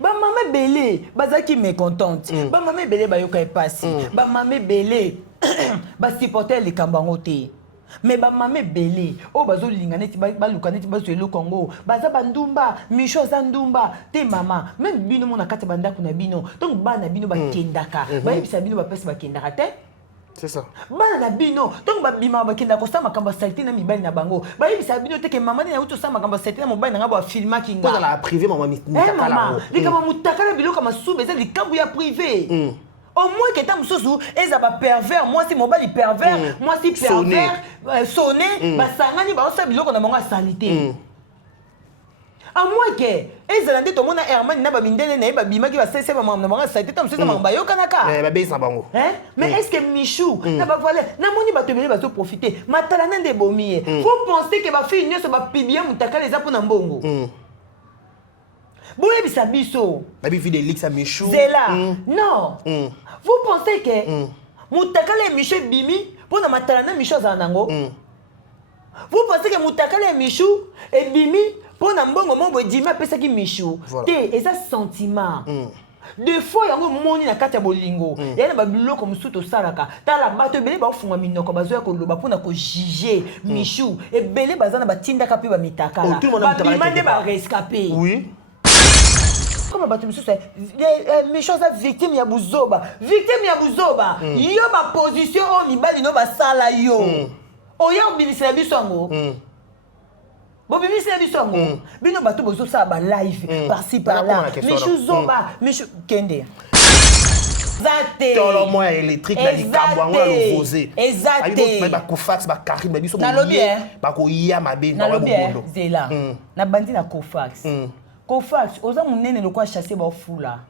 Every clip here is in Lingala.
Ba maman belé, bazaki mécontente. Ba maman belé ba yoka epasi. Ba maman belé, ba supporter les kambangote. Mais ba maman belé, oh bazo linganeti ba lukaneti ba zo Congo. Baza bandumba, micho za ndumba, te mama, même bino mona kata banda kuna bino. Donc bana bino ba kendaka. Ba yebisa bino ba pesa ba kendaka te. C'est ça. Bana na bino, donc ba bima ba kendaka ko sama kamba salté na mibali na bango. Ba yebisa bino te ke mama na uto sama kamba salté na mobali na ba filma kinga. Dans la privé maman mitaka la. Maman, les kama mutaka la bilo kama soube za likambu ya privé. Au moins que tam sousou eza ba pervers, moi si mobali pervers, moi si pervers sonné, ba sangani ba osa biloko na monga salité. À moins que eza ndé to mona Herman na ba mindele na ba bimaki ba sese ba monga salité tam sousou ba yo kanaka. Ba besa bango. Mais est-ce que Michou na ba voilà na moni ba tebele ba zo profiter. Matala nande bomié. Vous pensez que ba fille nyoso ba pibia mutaka les apo na mbongo. Boye bisa biso. La vie de Lix à Michou. Zela. Non. Vous pensez que mutakale Michou bimi pour na matalana Michou zanango. Vous pensez que mutakale Michou et bimi pour na mbongo mombo dima pesa ki Michou. Té et ça sentiment. Des fois yango moni na kati ya bolingo. Ya na ba biloko musuto salaka. Tala bato belé ba funga minoko bazoya ko loba pona ko juger Michou et belé bazana ba tinda kapi ba mitakala. Ba bimande ba rescapé. Oui. Comme bato mususu mes choses victime ya buzoba. Victime ya buzoba. Yo ba position o mibali no ba sala yo. Oya obimisa biso ngo. Bobimisa biso ngo. Bino bato bozo sa ba live par-ci par-là. Michou zoba, Michou kende. Exacté. Tolo moi électrique na likambo ngo na losé. Exacté. Ba Kofax ba Karim ba biso na lobi ba ko iya mabe na bondo. Zela. Na bandi na Kofax. Kofax, oza munene lokwa chasser ba fula.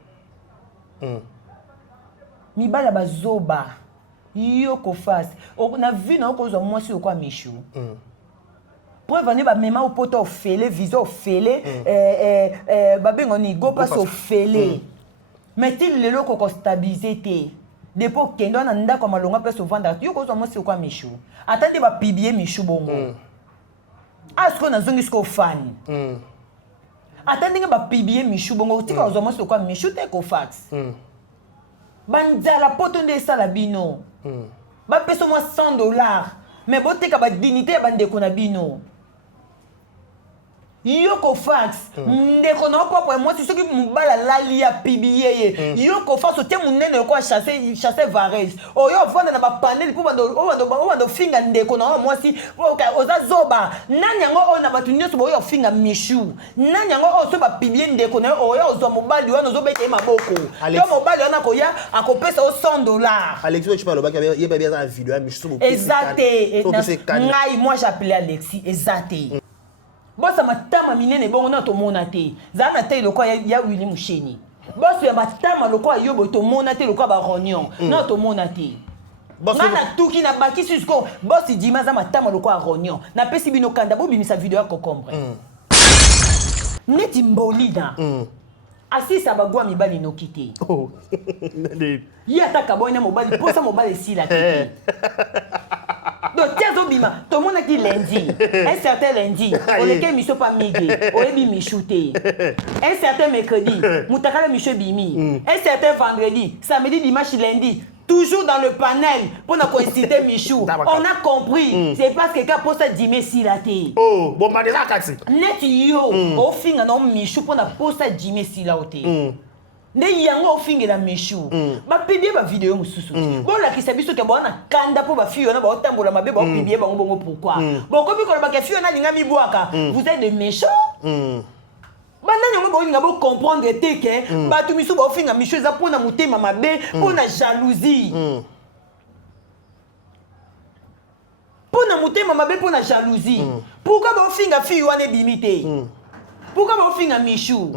Mibala bazoba. Yo Kofax. Na vu na ko zo mwasi lokwa Michou. Preuve ne ba mema au poto ofele, viso ofele, ba bengo ni go passe ofele. Mais il le loko ko stabiliser te. Depo kendo na ndako malonga pe so vanda. Yo ko zo mwasi lokwa Michou. Atande ba pibie Michou bongo. Asko na zongi sko fan. Attendez ba pibie Michou bongo tika ozomo so kwa Michou te Kofax. Banzala poto nde sala bino. Ba peso moi $100 mais bote ka ba dignité ba ndeko na bino. Yo Kofax ndeko na papa moi c'est ce qui mbala lali ya pibie yo Kofax o te munene ko chasser Vares. O yo vanda na ba panel pour bando finga ndeko na moi si oza zoba nani yango o na batu nyoso bo yo finga Michou nani yango o so ba pibie ndeko na o yo zo mobali wana zo bete maboko yo mobali wana ko ya akopesa o $100. Alexis tu parles ba y ba bien la vidéo Michou. Exacté. Ngai moi j'appelais Alexis exacté. Bossa matama minene bongo na to mona te. Za na te lokwa ya Willy Musheni. Bossa ya matama lokwa yobo to mona te lokwa ba rognon. Na to mona te. Bossa na tuki na baki susko. Bossa dima za matama lokwa rognon. Na pesi bino kanda bo bimisa video ya kokombre. Neti mbolida. Asisa bagwa mibali no kite. Oh. Yata kaboina mobali posa mobali sila te. Donc, tiens, Zobima, tout le monde a dit lundi. Un certain lundi, on est Michou pas migé, on est Michouté. Un certain mercredi, Moutakala Michou Bimi. Un certain vendredi, samedi, dimanche, lundi. Toujours dans le panel pour nous coïncider Michou. On a compris. C'est parce que quand poste Dime Silaté. Oh, bon, bah déjà, Katsi. Net yo, au fin, on a Michou pour nous poste Dime Silaté. Ne yango ofingela Michou ba pibie ba vidéo mususu bon la ki sabiso ke bona kanda po ba fiyo na ba otambola mabe ba pibie ba ngobongo pourquoi bon ko biko ba ke fiyo na linga mi bwaka vous êtes des méchants bana nyango ba linga bo comprendre te ke ba tu misu ba ofinga Michou za pona mutema mabe pona jalousie pona mutema mabe pona jalousie pourquoi ba ofinga fiyo wana bimité pourquoi ba ofinga Michou.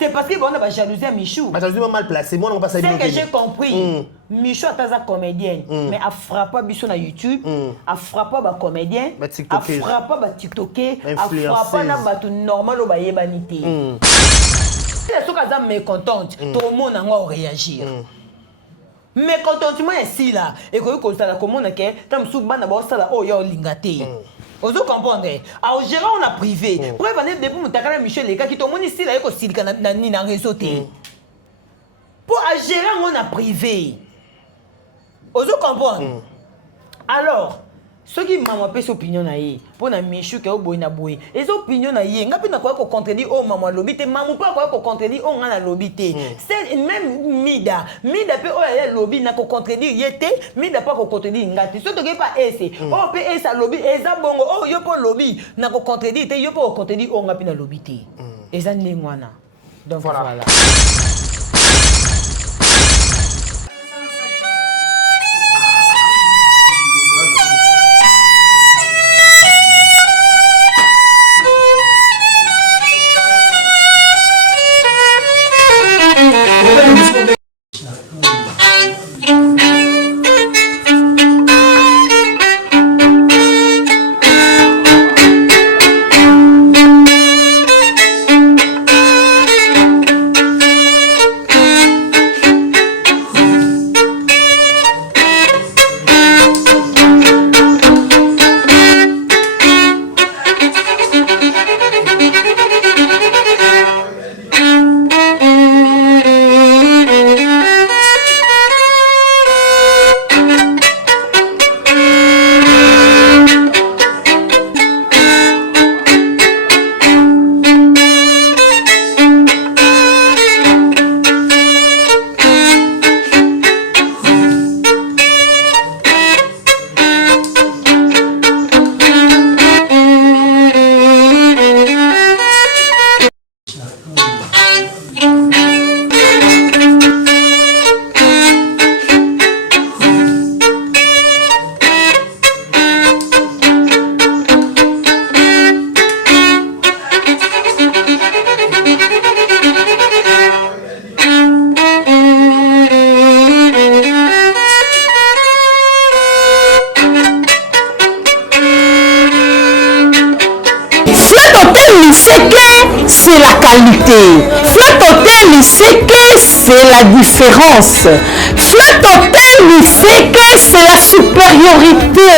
C'est parce que on a jalousie à Michou. Ma jalousie mal placée, moi on pas ça. C'est que j'ai compris. Michou est une comédienne, mais elle frappe pas Bichou sur YouTube, elle frappe pas ba comédien, elle frappe pas ba TikToker, elle frappe pas na ba tout normal au ba yebanité. Si la soka za mécontente, tout le monde a réagir. Mécontentement est si là, et que vous constatez comment on a que tam sou bana ba sala oh ya lingate. Ozo comprendre. Alors gérant on a privé. Pour venir depuis mutakana Michel les gars qui t'ont moni style avec silika na réseau té. Pour gérer on a privé. Ozo comprendre. Alors ceux qui maman pèse opinion na yé pour na Michou ke oboy na boy. Les opinions na yé ngapi na quoi ko contredire oh maman lobité maman pas quoi ko contredire oh ngana lobité. C'est même Mida pe oh ya lobby na ko contredire yété Mida pas ko contredire ngati. Surtout que pas ese. Oh pe esa lobby eza bongo oh yo po lobby na ko contredire té yo po contredire oh ngapi na lobité. Eza ndengwana. Donc voilà. C'est la qualité. Flat Hotel, c'est que c'est la différence. Flat Hotel, c'est que c'est la supériorité.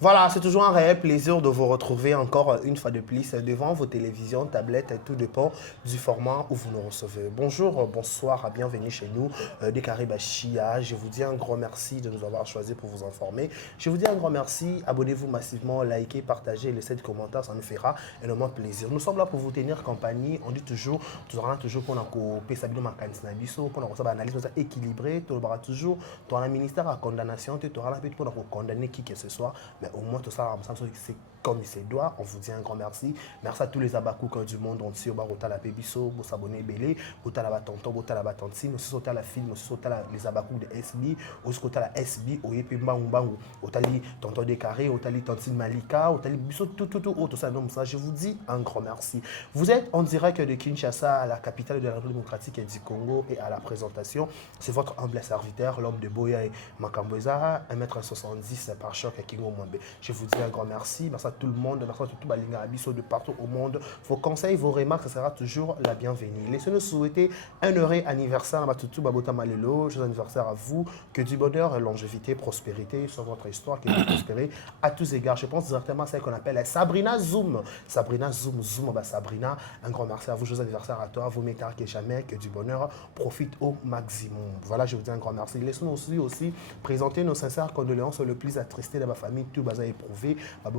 Voilà, c'est toujours un réel plaisir de vous retrouver encore une fois de plus devant vos télévisions, tablettes, tout dépend du format où vous nous recevez. Bonjour, bonsoir, bienvenue chez nous, des Caribachia. Je vous dis un grand merci de nous avoir choisi pour vous informer. Je vous dis un grand merci, abonnez-vous massivement, likez, partagez, laissez des commentaires, ça nous fera énormément plaisir. Nous sommes là pour vous tenir compagnie, on dit toujours, tu auras toujours qu'on a coupé Sabino Makanisnabiso, qu'on a reçu une analyse équilibrée, tu auras toujours, tu auras un ministère à condamnation, tu auras la petite pour condamner qui que ce soit. Mais au moins, tout ça, c'est comme il se doit. On vous dit un grand merci. Merci à tous les abakouk du monde entier. Bota la Pébiso, vous s'abonner belé, bota la tonton, bota la tantine, aussi sauter la film, aussi sauter les abakouk de SB, aussi sauter la SB, oyepe mbangou, otali tonton des carrés, otali tantine Malika, otali biso, tout ça, non, ça. Je vous dis un grand merci. Vous êtes en direct de Kinshasa, à la capitale de la République démocratique du Congo, et à la présentation, c'est votre humble serviteur, l'homme de Boya et Makamboza, 1m70 par choc à Kingo Mwambe. Je vous dis un grand merci. Merci à tout le monde. Merci à tout Balinga Abisso de partout au monde. Vos conseils, vos remarques, ce sera toujours la bienvenue. Laissez-nous souhaiter un heureux anniversaire à Tutu Babota Malelo. Joyeux anniversaire à vous. Que du bonheur, longévité, prospérité sur votre histoire, que vous prospérez à tous égards. Je pense directement à celle qu'on appelle Sabrina Zoom. Sabrina Zoom. Sabrina, un grand merci à vous. Joyeux anniversaire à toi. Vous mettez que jamais. Que du bonheur profite au maximum. Voilà, je vous dis un grand merci. Laissez-nous aussi présenter nos sincères condoléances le plus attristé de ma famille. Tout va éprouvé.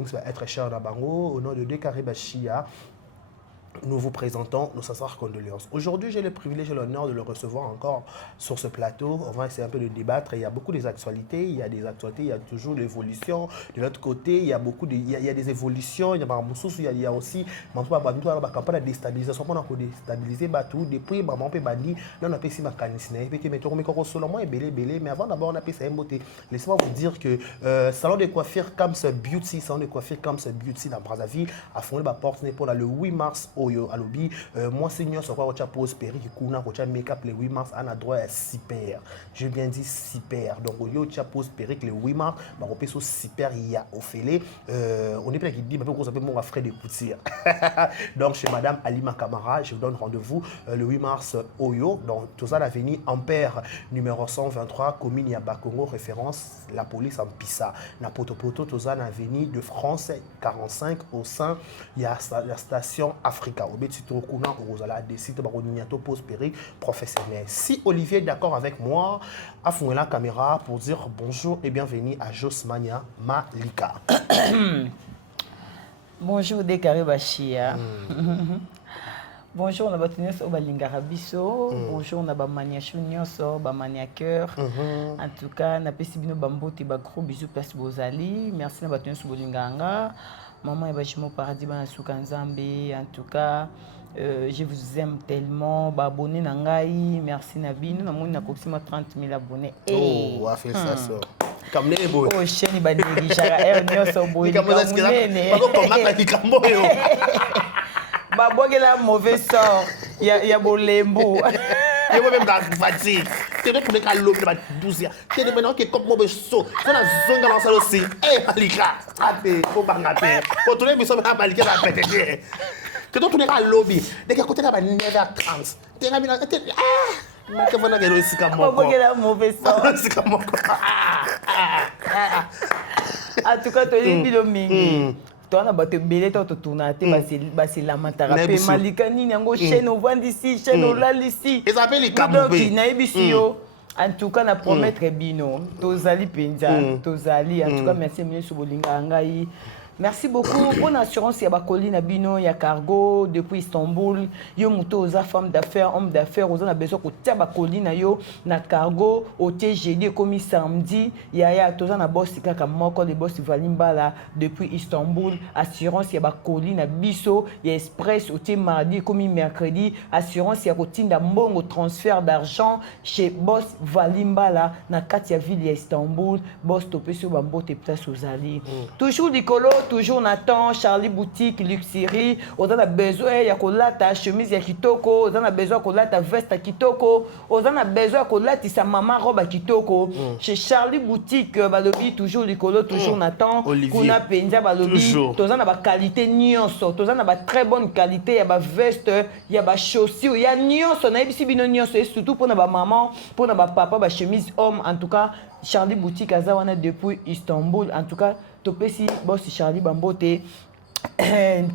Ça va être cher d'Abango. Au nom de Dekaribashia, nous vous présentons nos sincères condoléances. Aujourd'hui, j'ai le privilège et l'honneur de le recevoir encore sur ce plateau. On va essayer un peu de débattre. Il y a beaucoup d'actualités. Il y a des actualités, il y a toujours l'évolution. De l'autre côté, il y a beaucoup de, il y a des évolutions. Il y a aussi la campagne de déstabilisation. On a déstabilisé tout. Depuis, on a bandi. Là, on a fait ma canisne. Mais avant d'abord, on a fait ça beauté. Laissez-moi vous dire que salon de coiffure Kam's Beauty, salon de coiffure Kam's Beauty dans Brazzaville a fondé la porte pour le 8 mars. Oyo alobi moi seigneur sur quoi on pose perruque kuna on make-up le 8 mars on a droit à 6 paires. Je viens dire 6 paires. Donc oyo tu pose perruque le 8 mars bah on peut sur 6 paires il y a au fêlé on est pas qui dit mais qu'on s'appelle mon frais de couture. Donc chez madame Alima Kamara, je vous donne rendez-vous le 8 mars Oyo donc tout ça l'avenue Ampère numéro 123 commune Yabakongo référence la police en Pissa na Potopoto tout ça l'avenue de France 45 au sein il y a la station Africa. Professionnel. Si Olivier est d'accord avec moi, à fond la caméra pour dire bonjour et bienvenue à Josmania Malika. Bonjour des Caribachia. Bonjour, on a battu au Balingarabiso. Bonjour, on a Bamania Chunyoso, Bamania Cœur. En tout cas, on a Pessibino Bambo, Tiba gros bisous, place Bozali. Merci, on a battu au Bolinganga. Maman et Bachimo Paradis Banasukanzambe. En tout cas, je vous aime tellement. Abonnez Nangaï. Merci Nabino. Nous avons 30 000 abonnés. Oh, on a fait ça. Comme les beaux. Oh, chérie, Badegi, Chara, Nyoso Boy. Babogela mauvais sort. Il y a Bolembo. Il y a même la fatigue. Tu ne peux pas l'ouvrir la douce. Tu ne peux pas comme mauvais saut. Tu n'as zone dans la salle aussi. Eh, Malika. Attends, faut pas ngater. Faut tourner, mais ça va Malika va péter. Tu dois tourner à lobby. Dès que côté là, va 9h30. Tu es là, ah. Mais que vous n'avez pas réussi comme moi. Babogela mauvais sort. C'est comme moi. En tout cas, tu es dit mingi. Toi, on a battu belé, toi, tu tournes à terre, c'est la matara. Malika, ni n'ango chaîne au vent d'ici, chaîne au lal ici. Ils appellent les Kaboubé. En tout cas, on a promettre bino. Tozali Penza, Tozali. En tout cas, merci, Monsieur Bolinga Angaï. Merci beaucoup. Bonne assurance, il y a Bakoli Nabino, il y a Cargo depuis Istanbul. Yo Mouto, aux femmes d'affaires, hommes d'affaires, on a besoin que tu aies Bakoli na yo, na Cargo, au TGD comme samedi. Il y a tous un boss qui a moko les boss Valimbala depuis Istanbul. Assurance, il y a Bakoli na Bisso, il y a Express au mardi comme mercredi. Assurance, il y a Kotinda Mbongo transfert d'argent chez boss Valimbala na Katia Ville Istanbul. Boss topé sur Bambo te place aux alliés. Toujours Nicolo. Toujours Nathan, Charlie Boutique, Luxury. On a besoin, il y a ta chemise à kitoko. On a besoin de ta veste à kitoko. On a besoin de sa maman robe à kitoko. Chez Charlie Boutique, balobi toujours Nicolo, toujours Nathan. Kuna Penza balobi. On a la qualité nyonso. On a la très bonne qualité. Il y a la veste, il y a la chaussure, il y a nyonso. On a ici bino nyonso et surtout pour na maman, pour na papa, la chemise homme. En tout cas, Charlie Boutique Azawana depuis Istanbul. En tout cas, topesi boss Charlie Bambote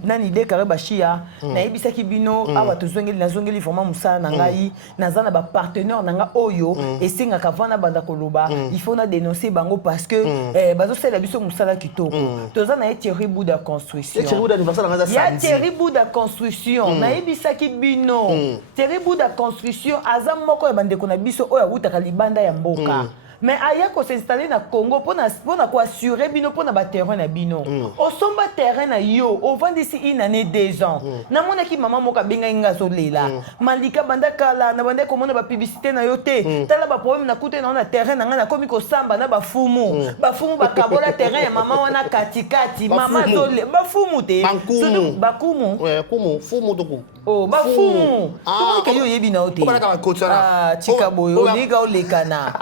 nani Décarré Bashia na yebisaki bino awa tozongeli nazongeli vraiment musala na ngai nazana ba partenaire nanga oyo esenga kavana banda koloba il faut na dénoncer bango parce que bazo sala biso musala kitoko tozana na Thierry Bouda construction Thierry Bouda anniversaire nanga za samedi Thierry Bouda construction na yebisaki bino Thierry Bouda construction aza moko ya bandeko na biso oyo utaka libanda ya mboka mais aya ko s'installer na Congo pour ko assurer bino pour na ba terrain na bino o somba terrain na yo o vend ici une année 2 ans na mona ki maman moka benga ngazo lela malika banda kala na banda ko mona ba publicité na yo te tala ba problème na kute na terrain na nga na komi ko samba na ba fumu ba kabola terrain ya maman wana katikati maman zole ba fumu te ba kumu kumu fumu to oh ba fumu to ke yo yebi na ote tika boyo liga o lekana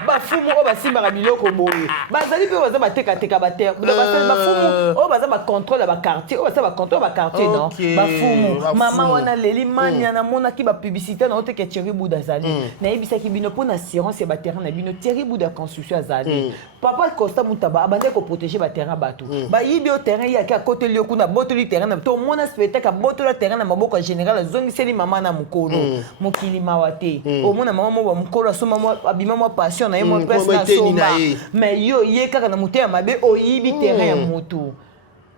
ba fumu o ba simba biloko boye bazali pe baza bateka ba terre ba fumu o baza ba contrôle ba quartier o baza ba contrôle ba quartier non ba fumu mama wana leli mania na mona ki ba publicité na ote ke Thierry Bouda zali na yebisa ki bino pour assurance ba terrain na bino Thierry Bouda construction azali papa Costa Mutaba abande ko protéger ba terrain bato ba yibi o terrain ya ka côté lio kuna botoli terrain na to mona spectacle botoli terrain na maboko en général zongiseli mama na mukolo mokili mawate o mona mama mo ba mukolo asoma mo abima mo passion na ye mo presse na soma mais yo ye kaka na muté ya mabe o yibi terrain ya mutu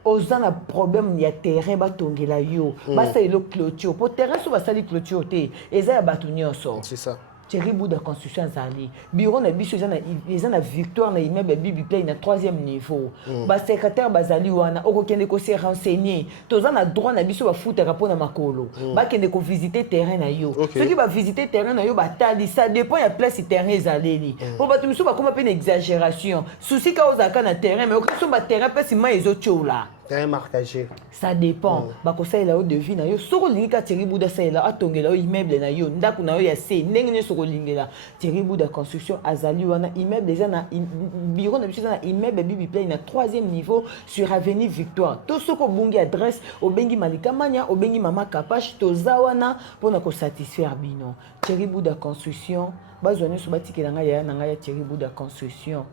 ozana problème ya terrain batongela yo basa ilo clôture po terrain so basali clôture te eza ya batu nyonso c'est ça Thierry Bouda construction zali bureau na biso eza na victoire na immeuble Bibi Play na 3e niveau ba secrétaire bazali wana okokende ko se renseigner tozana droit na biso ba futa rapona makolo ba kende ko visiter terrain na yo ceux qui va visiter terrain na yo ba tali ça dépend ya place terrain zaleli po ba tumiso ba koma pe exagération souci ka ozaka na terrain mais okso ba terrain pe si ma ezo chola terrain marquagé ça dépend ba ko saela o devis na yo soko lingi ka Thierry Bouda saela atongela o immeuble na yo ndaku na yo ya se ndenge soko lingela Thierry Bouda construction azali wana immeuble déjà na bureau na biso na immeuble Bibi Play na 3e niveau sur avenue Victoire to soko bungi adresse au bengi Malika Mania au bengi Mama Kapache to zawana pour na ko satisfaire bino Thierry Bouda construction bazone so batikela nga ya Thierry Bouda construction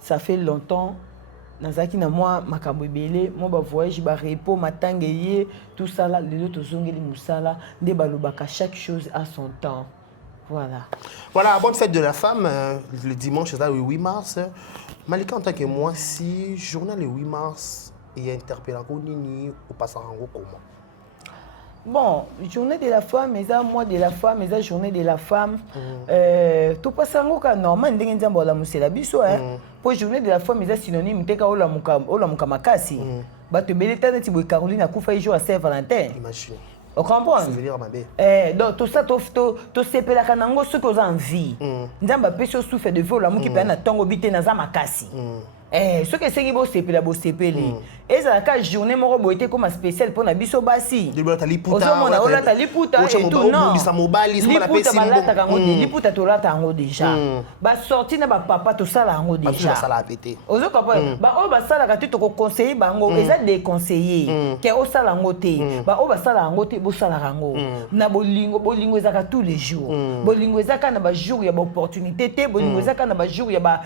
ça fait longtemps nazaki na moi makambo ebele mo ba voyage ba repos matange ye tout ça là lelo tozongeli musala nde balobaka chaque chose à son temps. Voilà, bonne fête de la femme, le dimanche, c'est ça, le 8 mars. Malika, en tant que moi, si journal le 8 mars, il y a interpellé Nini au Passarango comment? Bon, journée de la femme, mais ça, mois de la femme, mais ça, journée de la femme. Tout Passarango, normal, ndenge nzambo la musela biso, hein. Pour journée de la femme, mais ça, synonyme, t'es ka ola mukamakasi. Bato beletane tibo Caroline a kufa jour à Saint-Valentin. Imagine. On comprend? Donc tout ça, tout sepela kanango ce que vous en vie. Nzamba peso souffre de vol, la mouki pe na tongo bité na zamakasi. Ce que c'est que vous sepela bo sepeli. Et ça la journée moko bo été comme spécial pour na biso basi. Liputa. Ozomona olata liputa et tout non. Liputa balata kango liputa tolata ngo déjà. Ba sorti na ba papa to sala ngo déjà. Ozo comprendre? Ba o ba sala ka to ko conseiller bango eza déconseiller. Ke o sala ngo te. Ba o ba sala ngo te bo sala ngo. Na bolingo ezaka tous les jours. Bolingo ezaka na ba jour ya ba opportunité te, bolingo ezaka na ba jour ya ba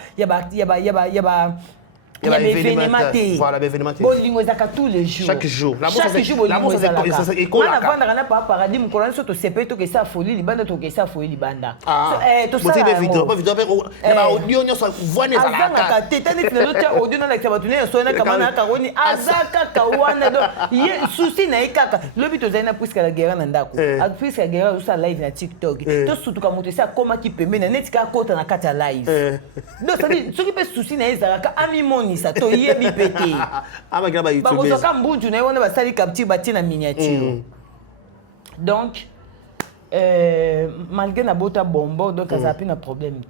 il y a des événements. Voilà, des événements. Bolingo ezaka tous les jours. Chaque jour. Chaque jour bolingo ezaka. Mana vanda kana pa paradis mkolani so to sepe to ke sa folie libanda to ke sa folie libanda. To ça. Vous avez vidéo, pas vidéo mais ba audio nyo so voine za la. Azaka tete ni fino tia audio na la batune so na kamana ka woni azaka ka wana do. Ye souci na ikaka. Lobi to zaina puisque la guerre na ndako. Puisque la guerre so live na TikTok. To surtout ka moto sa koma ki pembe na netika kota na kata live. Donc ça dit ce qui peut souci na ezaka ami moni ça to yebi pété. Ah ba graba YouTube. Ba ko ka mbunju na wona ba sali capture ba tina miniature. Donc malgré na bota bonbon donc ça a pas de problème.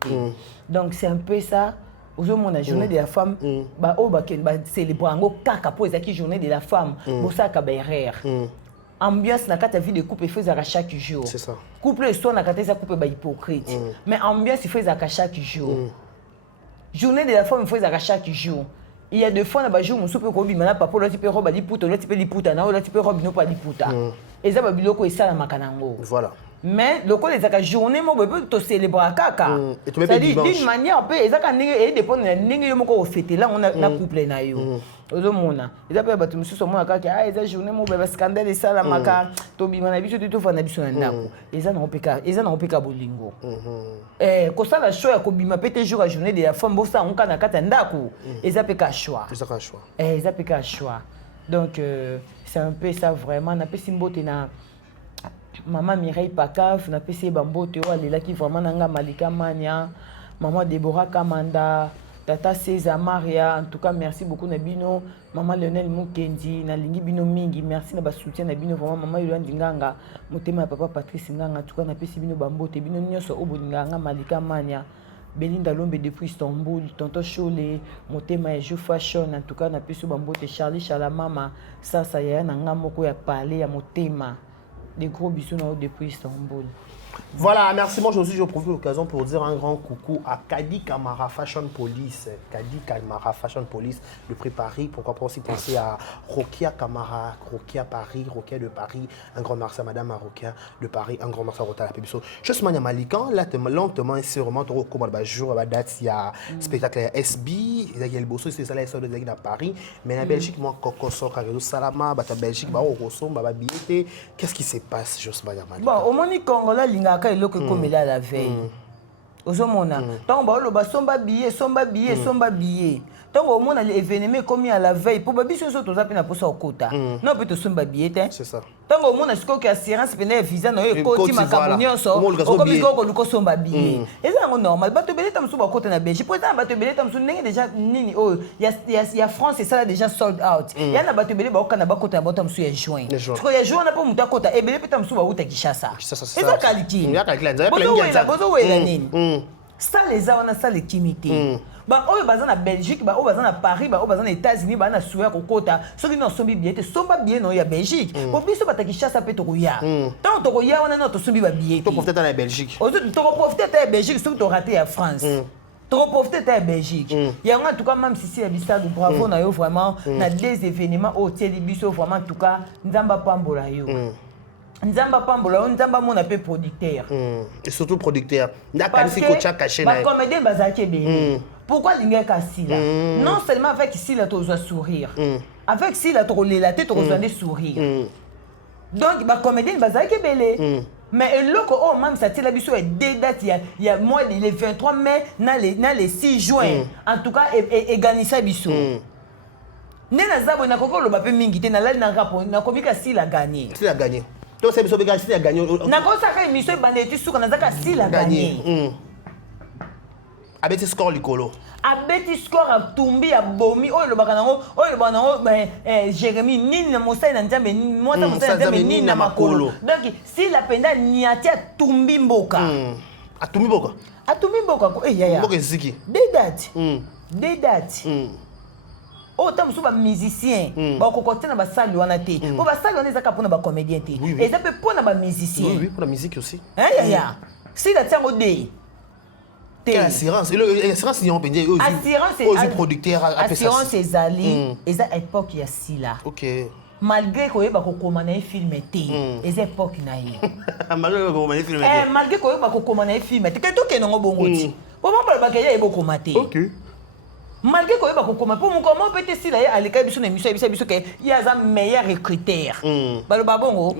Donc c'est un peu ça. Aujourd'hui la journée de la femme ba o ba ken ba célébrer ngo kaka po ezaki journée de la femme bo ça ka ba rire. Ambiance na kata vie de couple faisait à chaque jour. C'est ça. Couple soit na kata ça couple ba hypocrite. Mais ambiance il faisait à chaque jour. Journée de la femme il faisait à chaque jour. Il y a deux fois, on jour, on soupe au bimana, papa, l'autre peut robe à liputa, l'autre peut liputa, l'autre peut robe non pas liputa. Et ça, biloko et ça la makanango. Voilà. mais le quoi les aka journée mo peut to célébrer kaka et tu mets dimanche d'une manière peu ezaka ndenge et dépend na ndenge yo moko fêter là on a na couple na yo ozomona eza pe bato mosusu omona kaka ah eza journée mo ba scandale esalamaka tobima na biso tofanda biso na ndako eza na opeka bolingo kosala choix ya kobima pe te jour ya journée de la femme bosa onka na kata ndako eza pe ka choix eza pe ka choix donc c'est un peu ça vraiment na pe simbote na Maman Mireille Pacaf, na pesi bambote o alela ki vraiment nanga Malika Mania, maman Déborah Kamanda, tata César Maria, en tout cas merci beaucoup na bino, maman Lionel Mukendi, na lingi bino mingi, merci na ba soutien na bino vraiment maman Yolande Nganga, motema papa Patrice Nganga, en tout cas na pesi bino bambote bino nyonso obolinga Malika Mania. Belinda Lombe depuis Istanbul, Tonton Chole, motema et Jou Fashion, en tout cas na pesi bambote Charlie Chalamama, ça y a nanga moko ya parler ya motema. Des gros bisous depuis Istanbul. Voilà, merci. Moi, je profite de l'occasion pour dire un grand coucou à Kadi Kamara Fashion Police. Kadi Kamara Fashion Police depuis Paris. Pourquoi pas aussi penser à Rokia Kamara, Rokia Paris, Rokia de Paris. Un grand merci à Madame Rokia de Paris. Un grand merci à Rota la Pébiso. Je suis Mania Malikan. Là, lentement et sûrement, tu recommande le jour, la date, il y a spectacle SB. Il y a le Bosso, c'est ça, là, il y a Paris. Mais en Belgique, moi, Coco Sokaro Salama, en Belgique, qu'est-ce qui se passe, Jos Mania Malikan? Bon, au Moni Congolais, l'ingaka est là que comme il a la veille. Ozomona. Donc, bah, somba billet. Donc, au moins, l'événement commis à la veille. Pour babi, c'est ça, tu as pu n'apporter au quota. Non, peut-être somba billet. C'est ça. Donc, au moins, est-ce que l'assurance peut visa non et côté ma cabonion so. Au comme il go somba billet. Et ça, c'est normal. Bah, tu belé tam souba côté na Belgique. Pour ça, bah, tu belé tam sou n'est déjà nini. Oh, il y a France et ça déjà sold out. Il y a na bah, tu belé bah, au Canada côté na bottom sou juin. Parce que y a juin na pas muta côté. Et belé tam souba où t'as Kinshasa. Et ça qualité. Il y a qualité. Bozo ouais la nini. Ça les a on a ça les kimité. Bah au bazan na Belgique, bah au bazan na Paris, bah au bazan na États-Unis, bah na souya ko kota. Ceux qui n'ont sombi billet, somba billet non ya Belgique. Pour biso bataki chassa pe to koya. Tant to koya on a notre sombi ba billet. To profiter na Belgique. To profiter ta Belgique, ceux qui to raté à France. To profiter ta Belgique. Il y a en tout cas même si c'est Bissau, bravo na yo vraiment na des événements au tiers biso vraiment en tout cas nzamba pambola yo. Nzamba pambola, nzamba mon appel producteur. Et surtout producteur. Parce que bah comédien bazaki bien. Pourquoi l'inga kasi là? Non seulement avec ici là tu dois sourire. Avec ici là tu la tête tu dois sourire. Donc bah comédien bazaki belé. Mais le oh même ça tient la biso est deux dates il y a moi le 23 mai na les 6 juin. En tout cas et gagner ça biso. Nena zabo na kokolo ba pe mingi te na la na rapport na komika si la gagner. Si la gagner. Donc c'est biso si la gagner. Na ko saka émission bandeti suka na zaka si la gagner. Abeti score likolo. Abeti score a tumbi a bomi oyo banango Jérémy nini na mosai na nzambe moi na mosai na nzambe nini na makolo. Donc si la penda niati a tumbi mboka. A tumbi mboka. A tumbi mboka ko yaya. Mboka ziki. Des dates. Oh tam so ba musicien ba kokoti na ba salle wana te. Bo ba salle wana ezaka pona ba comédien te. Et ça peut pona ba musicien. Oui, pour la musique aussi. Yaya. Si la tiango de assurance l'assurance ils ont payé aux producteurs assurance ezali eza époque ya sila OK malgré ko yeba ko komana film te eza époque na ye malgré ko komana film te malgré ko yeba ko komana film te keto ke ngo bongoti po mo ba ke ya ebo komate OK malgré ko yeba ko komana po mo comment peut sila ya aleka biso na émission biso ke ya za meilleur recruteur balo ba bongo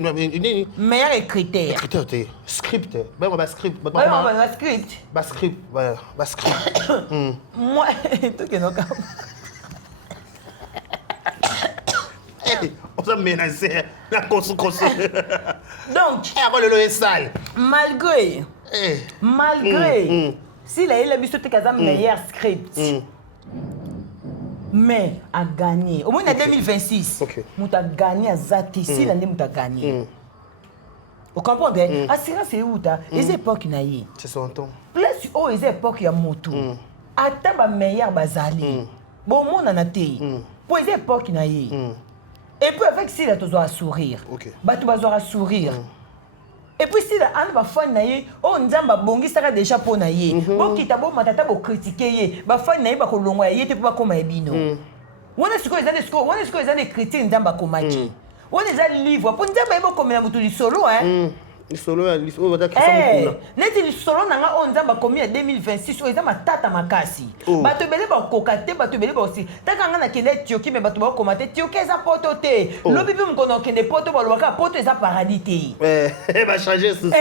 meilleur recruteur te script ba script ba script moi to ke no ka on s'est menacé la construction donc avant le sale malgré si la biso te kaza meilleur script mais a gagné au moins en 2026 muta a gagné à zati si l'année muta a gagné vous comprenez assurance c'est où ta les époques na yi c'est son temps plus oh les époques ya motu ata ba meilleur bazali bon monde na té pour les époques na yi et puis avec si là tu dois sourire ba tu vas sourire et puis si la an ba fan na ye o nzamba bongi saka déjà po na ye bo kitabo matata bo critiquer ye ba fan na ye ba ko longwa ye te po ba koma ebino wona siko ezali critique nzamba komaki wona ezali livre po nzamba ye bo komela mutu lisolo Lisolo neti lisolo nanga o nzamba komi ya 2026 o eza matata makasi bato ebele bakoka te bato ebele baosi taka nga nakende Ethiopie me bato bakoma te Ethiopie eza poto te lobi mpe mokono okende poto balobaka poto eza paradis te bachange susu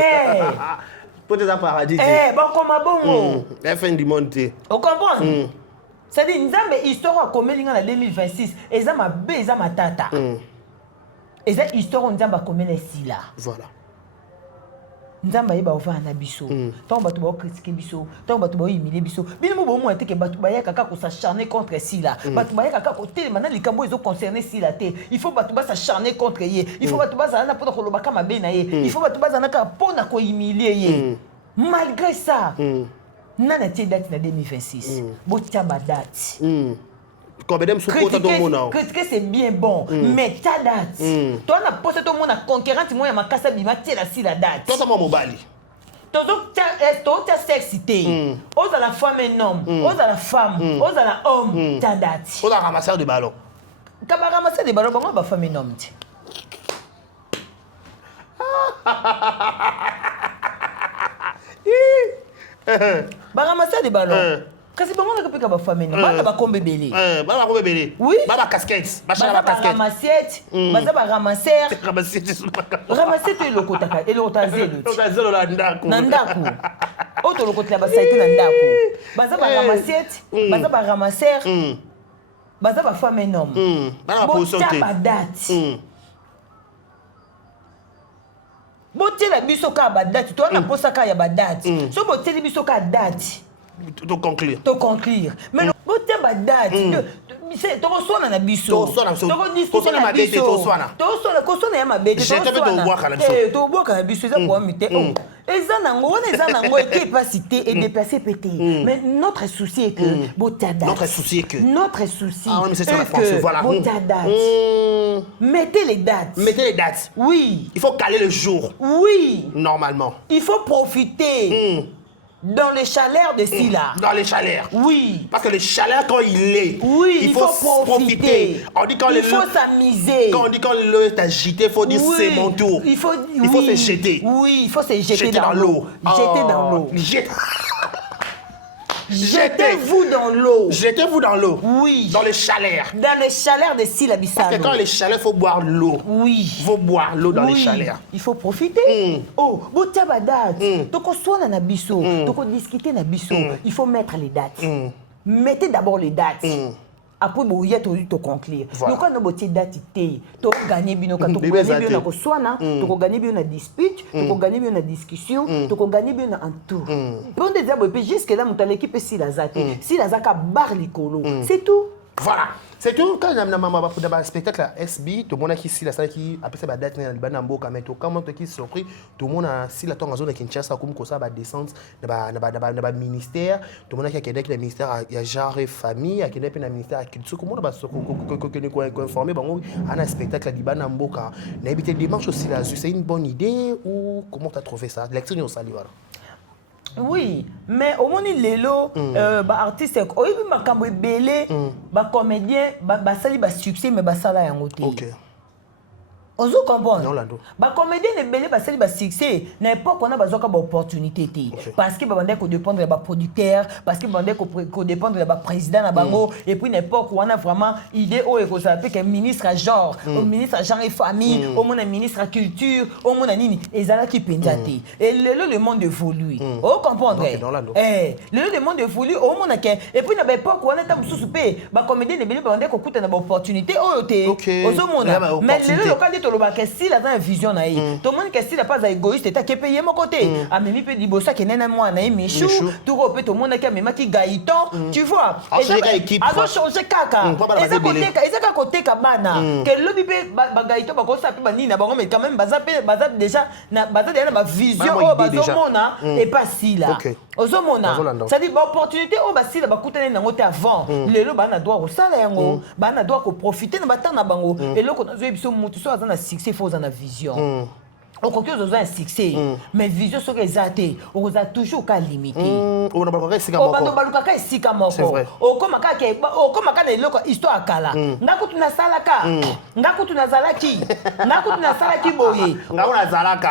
poto eza paradis te bakoma bongo fin du monde te ocomprendre c'est-à-dire nzambe histoire akomeli nga na 2026 eza mabe eza matata eza histoire o nzambe akomeli esila voilà nzamba yeba ovanda biso tant bato ba critiquer biso tant bato ba humilier biso bino mo bomo te ke bato ba yaka ka ko s'acharner contre Sila bato ba yaka ka ko telema na likambo ezo concerner Sila te il faut bato ba s'acharner contre ye il faut bato ba za na pona ko lobaka mabe na ye il faut bato ba za na ka pona ko humilier ye malgré ça nana tie date na 2026 botia ba date critiquer c'est bien bon mais ta date toi na posé tout le monde à conquérante moi ya makasa bima tie la si la date toi ça moi mobali todo ta sexité aux à la femme un homme aux à la femme aux à la homme ta date aux à ramasser de ballon ka ba ramasser de ballon ba femme un homme ba ramasser de ballon kasi bango na kopeka ba famille bana ba kombe belé bana ba kombe belé oui bana casquette ba chala ba casquette ramassette baza ba ramasser ramassette lokotaka elotazelo elotazelo la ndako na ndako auto lokotela ba saite na ndako baza ba ramassette baza ba ramasser baza ba femme un homme bana ba position te ba date botela biso ka ba date to na posaka ya ba date so boteli biso ka date to conclure mais le bote ba date c'est to sona na biso to discussion na mabete to sona ya mabete to boka na biso eza kwa mite eza nango équipe pas cité et déplacé pété mais notre souci est que botada notre souci est ah mais c'est ça la pensée voilà botada mettez les dates oui il faut caler le jour oui normalement il faut profiter dans les chaleurs de Sila. Dans les chaleurs. Oui. Parce que les chaleurs, quand il est, il faut profiter. On dit quand il faut s'amuser. Quand on dit quand l'eau est agité, il faut dire c'est mon tour. Il faut se jeter. Oui, il faut se jeter dans l'eau. Jeter dans l'eau. Jetez-vous dans l'eau. Jetez-vous dans l'eau. Oui. Dans les chaleurs. Dans les chaleurs de Sila Bissano. Parce que quand les chaleurs, il faut boire l'eau. Oui. Il faut boire l'eau dans les chaleurs. Il faut profiter. Oh, botia ba date. Toko soana na biso. Toko discuter na biso. Il faut mettre les dates. Mettez d'abord les dates. Après boya to conclure. Donc quand on botie date té, to gagner bino ka to gagner bino na ko soana, to gagner bino na dispute, to gagner bino na discussion, to gagner bino na entour. Bon des abo pe jusque là mon l'équipe si la zate, si la zaka bar likolo. C'est tout. Voilà. C'est tout. Quand on a un spectacle à SB, tout le monde qui la salle qui a passé la date dans le Mboka, mais tout le monde qui est surpris, tout le monde a si la zone de Kinshasa comme ça va descendre dans le ministère, tout le monde qui a le ministère il y a genre famille, qui a le ministère culture, tout le monde va informer bon un spectacle à dans Mboka. N'habiter dimanche aussi là, c'est une bonne idée ou comment tu as trouvé ça? Lecture nous salut voilà. Oui, mais au moins lelo artiste oyibi makambo ebele ba comédien ba sali ba succès mais ba sala yango te. OK. Ozo comprendre. Non lando. Ba comédien ebele ba sali ba succès na époque on a besoin ba opportunité te parce que ba bandé ko dépendre ba producteur parce que bandé ko dépendre ba président na bango et puis une époque où on a vraiment idée o eko ça que ministre à genre, au ministre à genre et famille, au mon ministre à culture, au mon nini ezala ki pendate. Et le monde évolue. O comprendre. Le monde évolue au monde ke et puis na ba époque où on a ta mususu pe ba comédien ebele ba bandé ko kuta na ba opportunité o te. Ozo mona. Mais le local de que si la dans vision na tout le monde que si la pas égoïste ta ke payer mon côté a mimi pe libosa ke nena moi na michou tout repé tout le monde qui a même qui gaïton tu vois a changer kaka ezaka côté kabana que lobi pe ba gaïton ba ko sa pe ba nina ba mais quand même baza déjà na baza déjà ba vision o bazo mona et pas si là ozo mona ça dit ba opportunité o ba si la ba kutana na ngote avant lelo ba na droit au sala yango ba na droit ko profiter na batana na bango et loko na zo biso mutu so azana succès faut en vision. On croit que vous avez un succès, mais vision sur les athées, on vous a toujours qu'à limiter. On a pas c'est vrai. On comme les locaux histoire à Kala. N'akout na salaka, n'akout na zalaki, n'akout na salaki boye. N'akout na zalaka.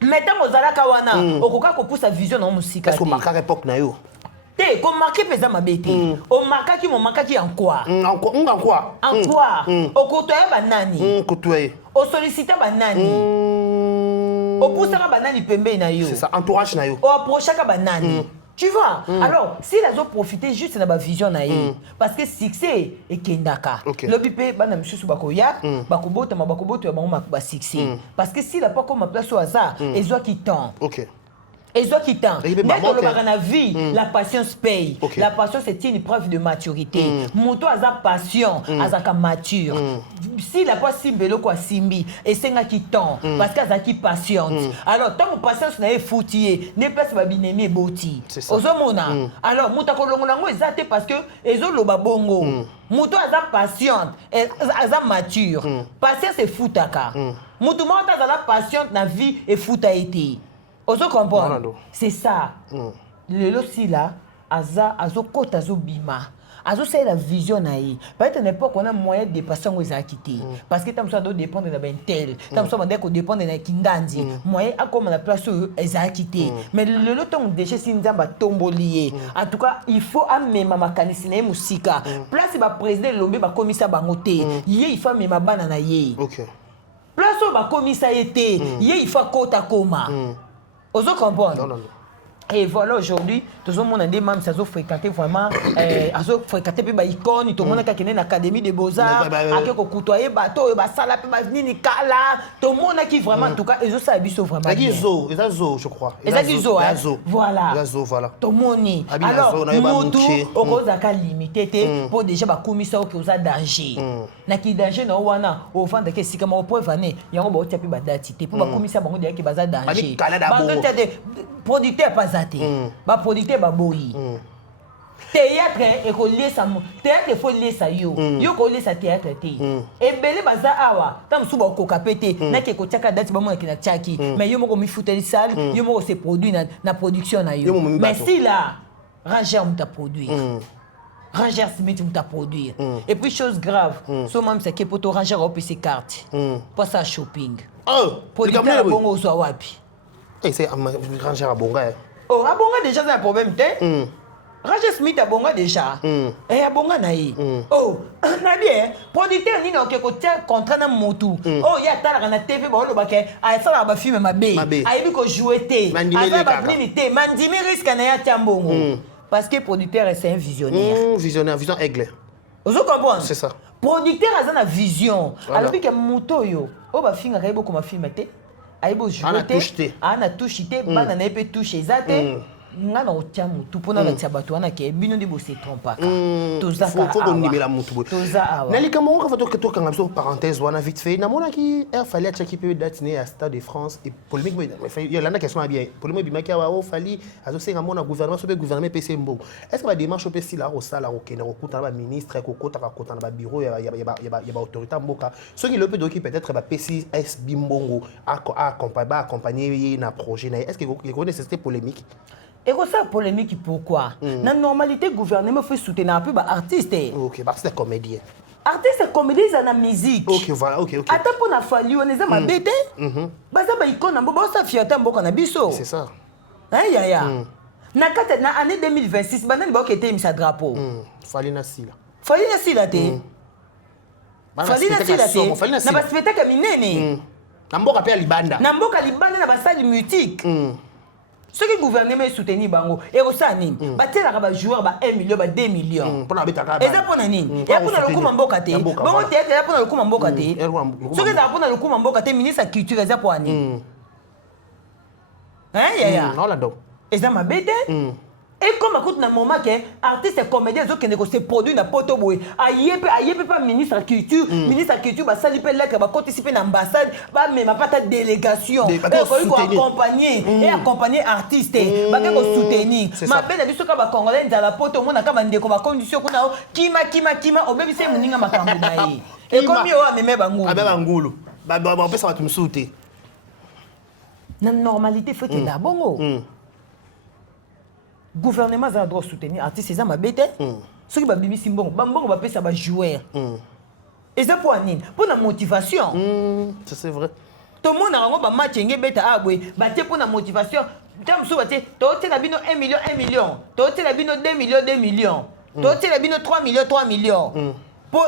maintenant ozalaka wana okoka kopusa vision na musika est-ce que marquer époque na yo te ko marquer pesa mabete o marquaki mo marquaki en quoi en quoi okotoya banani kotoye o solliciter banani o pusaka banani pembe na yo c'est ça entourage na yo o approchaka banani tu vois alors si les autres profiter juste na ba vision na ye parce que succès et kendaka lobi pe bana misusu bakoya bakobota ya bango ba succès parce que si la pas comme place au hasard ezwa qui temps OK. Et ce qui tend, le la vie, la patience paye. La patience c'est une preuve de maturité. Moto a sa passion, a sa mature. Si la pas si belle quoi simbi, et c'est un qui tend, parce qu'elle a qui patiente. Alors tant que patience n'a pas foutu, n'est pas sa binemi boti. C'est ça. Alors moto kolongolango ezate parce que ezo loba bongo. Moto a sa patiente, a sa mature. Patience c'est foutaka. Moto mota a la patiente na vie et fouta été. Ozo comprendre. C'est ça. Le losi là, azo kota azo bima. Azo c'est la vision naïe. Peut-être à l'époque on a moyen de dépasser aux acquittés. Parce que tant que ça doit dépendre de ben tel, tant que ça doit dépendre de kindandi. Moyen à comme la place aux acquittés. Mais le lot on déjà si nous avons tombolié. En tout cas, il faut amener ma mécanicien musika. Place ba président lombe ba commissaire bangoté. Il faut amener ma banana yé. OK. Place ba commissaire été. Il faut kota koma. Ozo comprendre. Non. Et voilà aujourd'hui, tout le monde a des membres qui ont fréquenté vraiment, ont fréquenté puis icône, tout le monde qui est dans l'académie des beaux-arts, qui a côtoyé bateau, sala puis nini kala, tout le monde qui vraiment en tout cas, ils ont ça biso vraiment. Ils ont je crois. Ils ont voilà. Voilà. Tout le monde. Alors, moto au cause à limité pour déjà ba commissaire qui ont danger. Na qui danger na wana au fond de que si comme au point vané, il y a un bon type ba datité pour ba commissaire bango qui ba danger. Producteur pas ba producteur ba boyi théâtre et ko lesa théâtre faut lesa yo ko lesa théâtre te et belé baza awa tam suba ko kapete na ke ko chaka date ba mo ki na chaki mais yo moko mi futeli salle yo moko se produit na production na yo mais si là Ranger on t'a produire Ranger Smith on t'a produire et puis chose grave so même c'est que pour Ranger au PC carte pas ça shopping producteur bongo so wapi et c'est Ranger à bonga. Oh, abonga déjà c'est un problème te. Ranger Smith abonga déjà. Et abonga naï. Oh, na bien. Producteur ni na ko tia contrat na motu. Oh, ya tala na TV ba lo ba ke a sala ba film mabe. A bi ko jouer te. A ba nini te. Mandimi risque na ya tambongo. Parce que producteur c'est un visionnaire. Visionnaire, vision aigle. Vous comprenez? C'est ça. Producteur a na vision. Alors que moto yo, oh ba finga kaibo ko ma film te. Aibo jouer ana touché bana na pe toucher zate nga na otia mutu pona na tiabato wana ke bino ndi bo se trompaka tozaka faut qu'on nimela mutu bo nalika mongo ka to kanga biso parenthèse wana vite fait na mona ki fallait à checker peu date né à Stade de France et polémique il y a la question bien polémique bimaki wa o fali azo senga mona gouvernement so be gouvernement PC mbo est-ce que ba démarche au PC là au sala au kena ko kuta ba ministre ko kota na ba bureau ya ba autorité mboka so ki le peut doki peut-être ba PC S bimbongo accompagner na projet na est-ce que vous connaissez cette polémique? Et ça polémique pourquoi? La normalité gouvernement fait soutenir un peu les artistes. OK, parce que c'est comédien. Artistes et comédiens ils ont la musique. OK, voilà, OK. Attends pour la fallu on est ma bête. Baza ba icône na bobo ça fiata mboka na biso. C'est ça. Hein ya. Na kata na année 2026 banani ba okete misa drapeau. Fali na sila. Fali na sila te. Fali na sila te. Na ba spectacle minene. Na mboka pe libanda. Na mboka libanda na ba salle mutique. Ce que le gouvernement est soutenu, et ça, il y a des joueurs qui 1 million, 2 millions. Et ça, pour nani? Et pour le coup, Mamboka te. Bon, théâtre, et pour le coup, Mamboka te. Ce que ça pour le coup, Mamboka te, ministre de la culture, et ça pour nani? Hein, ya? Et ça m'a bête. Et comme à un moment que artistes et comédiens qui ne produit na poto boy ayepe pas ministre de la culture ba sali pe lettre ba participer na ambassade ba même pas ta délégation accompagner artistes ba ko soutenir ma belle biso ka ba congolais dans la poto mona ka ndeko ba condition kuna kima obebi se muninga makambo na ye et comme yo ameme bangulu bangulu ba pesa ba tumsute na normalité faut que la bongo gouvernement a droit soutenir artistes c'est ça ma bête ceux qui va bimisi mbongo va payer ça va jouer et ça pour la motivation ça c'est vrai Tout le monde a un match qui est bêta aboué. Baté pour la motivation. Tant que baté, tu as 1 million, 1 million. Tu as 2 millions, 2 millions. Tu as 3 millions, 3 millions. Pour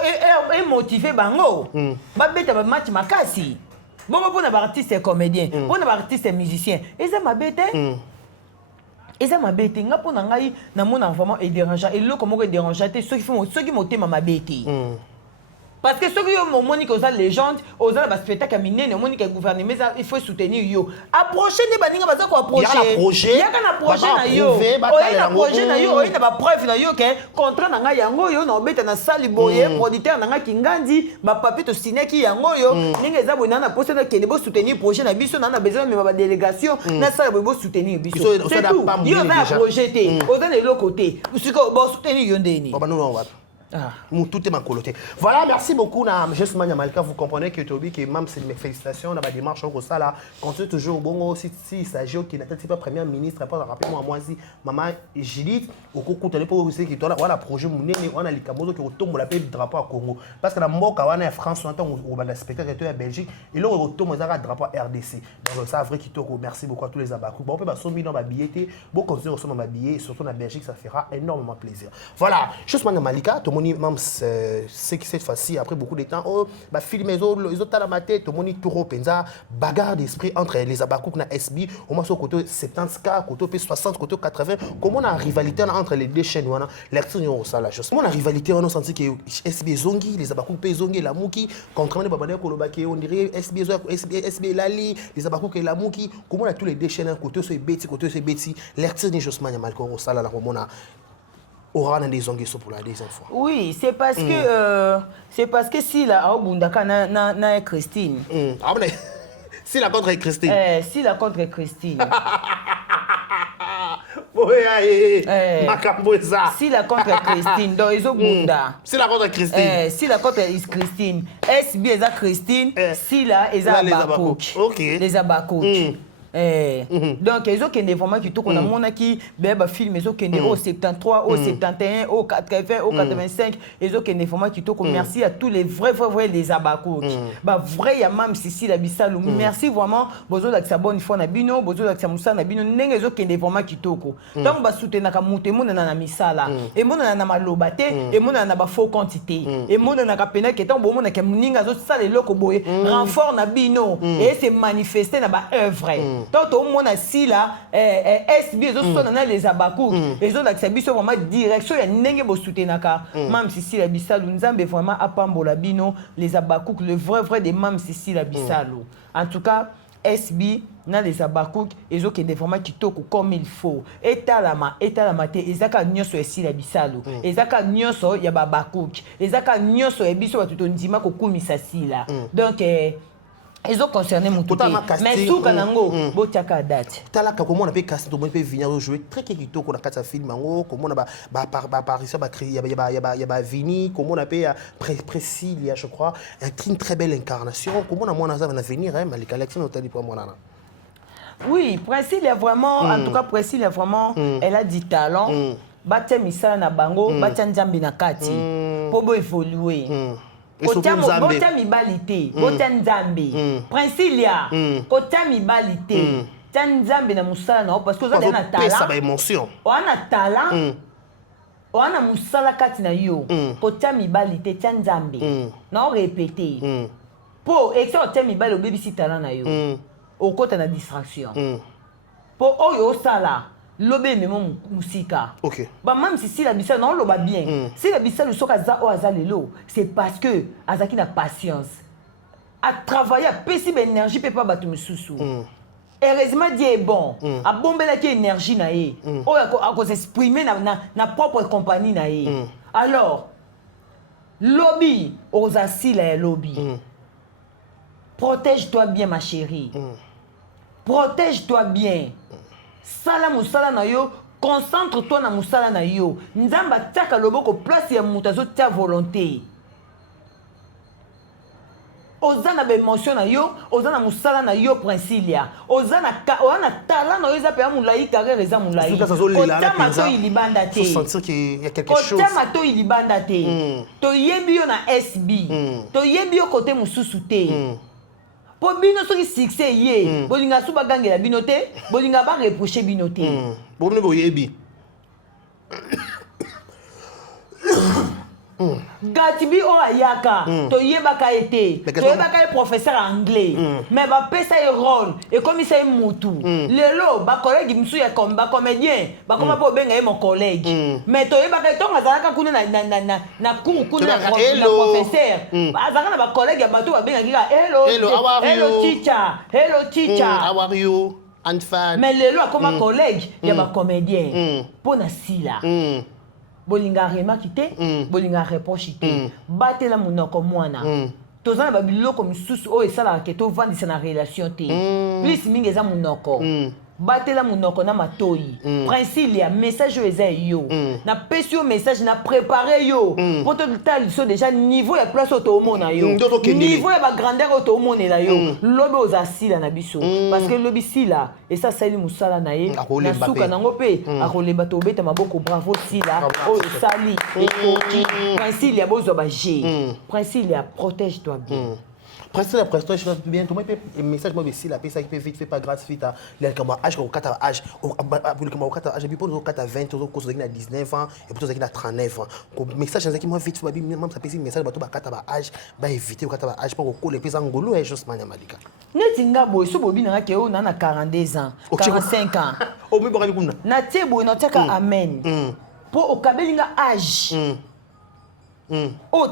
motiver bango. Ba bêta ba match makasi. Bon pour les artistes et comédiens, pour les artistes et musiciens. Et ça m'a bêté. Et ça m'a bêté. Nga pour nangai na mon enfant est dérangeant. Et le comment est dérangeant, ceux qui m'ont thème m'a bêté. Parce que ceux qui ont montré aux légendes, aux spectacles minés, aux montré que le gouvernement il faut soutenir yo. Approcher les baninga baza ko approcher. Il y a un projet na yo. Il y a un projet na yo, il y a pas preuve na yo que contrat na nga yango yo na obeta na sali boye producteur na nga kingandi, ba papier to signer ki yango yo. Ninga eza bona na poste na kende bo soutenir projet na biso na besoin même ba délégation na sali bo soutenir biso. C'est tout. Yo va projeter. Aux les côté. Usiko bo soutenir yo ndeni. Baba nous tout est ma coloté. Voilà, merci beaucoup. Juste Mania Malika, vous comprenez que Toby, que même c'est mes félicitations, dans ma démarche, on ça là, continue toujours bon si il s'agit qui n'était pas premier ministre, pas rapidement moi si maman Judith, au cours de l'époque aussi qui tourne, voilà projet mouné, on a les camodos qui retombent la paix du drapeau à Congo, parce que la Moka on est en France, on entend au bas de spectacle en Belgique, et là on retourne au drapeau RDC. Donc ça vrai qui toko. Merci beaucoup à tous les abacous. Bon, on peut pas soumettre dans ma billetté, bon continuer à ma billet, surtout en Belgique, ça fera énormément plaisir. Voilà, juste Mania Malika, tout le monde même c'est que cette fois-ci après beaucoup de temps oh bah film les autres à la tête tout le monde tout penza bagarre d'esprit entre les abakouk na SB au moins sur côté 70K côté 60 côté 80 comment on a rivalité entre les deux chaînes wana lecture ça la chose comment on a rivalité on a senti que SB zongi les abakouk pe zongi la muki contrairement babane kolobaki on dirait SB lali les abakouk et la muki comment on a tous les deux chaînes côté c'est Betty lecture ni Josman Yamalko ça la comment on a aura des ongles pour la deuxième fois. Oui, c'est parce que si la Bundaka na Christine. Ah ben si la contre Christine. Si la contre Christine. Si la contre Christine, donc ils ont Bunda. Si la contre Christine. Si la contre Christine. SB est Christine. Si la est Abakouk. Ok. Les Abakouk. Donc ils ont des formats qui tout qu'on a mon qui beba film ils ont au 73 au 71 au 80 au 85 ils ont des formats qui tout merci à tous les vrais les abakouk bah vrai ya mam sisi la bisalu merci vraiment bozo la sa bonne fois na bino bozo la sa musa na bino ndenge ils ont des formats qui tout donc ba soutenir ka mutemu na misala et mon na malobate et mon na ba faux quantité et mon na ka pena que tant bon mon na ka muninga zo sala loko boye renfort na bino et c'est manifester na ba œuvre. Donc au moins si là SB les abakouk les autres accès biso vraiment direction ya ndenge bo soutenaka mam sisi la bisalu nzambe vraiment apambola bino les abakouk le vrai des mam sisi la bisalu en tout cas SB na les abakouk ils ont des formats qui toko comme il faut etalama te ezaka nyoso esi la bisalu ezaka nyoso ya babakouk ezaka nyoso ya biso batuto ndima ko kumisa sila donc ils ont concerné mon tout mais tout kanango botiaka date tala comment on appelle casting tout le monde peut venir jouer très kitoko na kata film ngo comment on ba apparition ba créer y a Vini comment on appelle Priscilla je crois une très belle incarnation comment on a venir hein Malika Alexandre tali pour moi là. Oui, Priscilla vraiment en tout cas Priscilla vraiment elle a du talent batia misala na bango batia nzambi na kati pour évoluer. Kotia mibalite, kotia nzambe. Princilia, kotia mibalite. Tia nzambe na musala na parce que vous avez un talent. Ça va émotion. On a talent. On a musala kati na yo. Kotia mibalite, tia nzambe. Non répéter. Pour exo tia mibali obebi si talent na yo. Okota na distraction. Pour oyo sala. Lobé même musika. OK. Bah même si la bissa non loba bien. Si la bissa le soka za o azalelo, c'est parce que azaki na patience. À travailler à pessi énergie peut pas battre mususu. Heureusement Dieu est bon. A bombela ki énergie na ye. O a s'exprimer na propre compagnie na ye. Alors lobby aux assis la lobby. Protège-toi bien ma chérie. Protège-toi bien. Sala musala na yo, concentre-toi na musala na yo. Nzamba tiaka loboko place ya mutazo tia volonté. Ozana be émotion na yo, ozana musala na yo Princilia. Ozana talent na yo za pe amulai carrière eza mulai. Kotama to ilibanda te. Faut sentir qu'il y a quelque chose. Kotama to ilibanda te. To yebi yo na SB. To yebi yo côté mususu te. Po bino soki succès ye, bolinga suba gangela bino te, bolinga ba reprocher bino te. Bo bino boyebi. Gatibi o ayaka, to yebaka ete, to yebaka professeur anglais, mais ba pesa e rôle, et comme il s'est moutou. Lelo, ba collègue msu ya comme ba comédien, ba koma po benga mon collègue. Mais to yebaka to ngazalaka kuna na cours kuna na professeur. Azaka na ba collègue ya bato ba benga kika hello teacher. How are you? And fan. Mais lelo akoma collègue ya ba comédien. Pona sila. Bolinga remaki te, bolinga reproche te. Batela munoko mwana. Tozana ba biloko misusu o esala ke to vandisa na relation te. Plus mingi eza munoko. Batela munoko na matoi. Principe ya message eza yo. Na pesi yo message na préparer yo. Pour to tal so déjà niveau ya place auto mona yo. Niveau ya ba grandeur auto mona la yo. Lobi ozasila na biso parce que lobi sila et ça sali musala na ye. Na suka nango pe akoleba to beta maboko bravo sila. O sali et principe ya bozo ba G. Principe ya protège-toi bien. Presque la prestation, je fais bien. Comment il message moi ici, la paix ça qui fait vite, fait pas grâce vite. Les comme âge au 4 âge, pour le comme au 4 âge, et puis pour le 4 à 20, au cours de 19 ans et pour le 39 ans. Comme message qui moi vite, même ça passe message bateau 4 âge, ba éviter au 4 âge pour au les pays angolo et juste mania malika. Netinga boy so bobi na ke o na 42 ans, 45 ans. O mi boka bikuna. Na tebo na teka amen. Pour au kabelinga âge. Oh,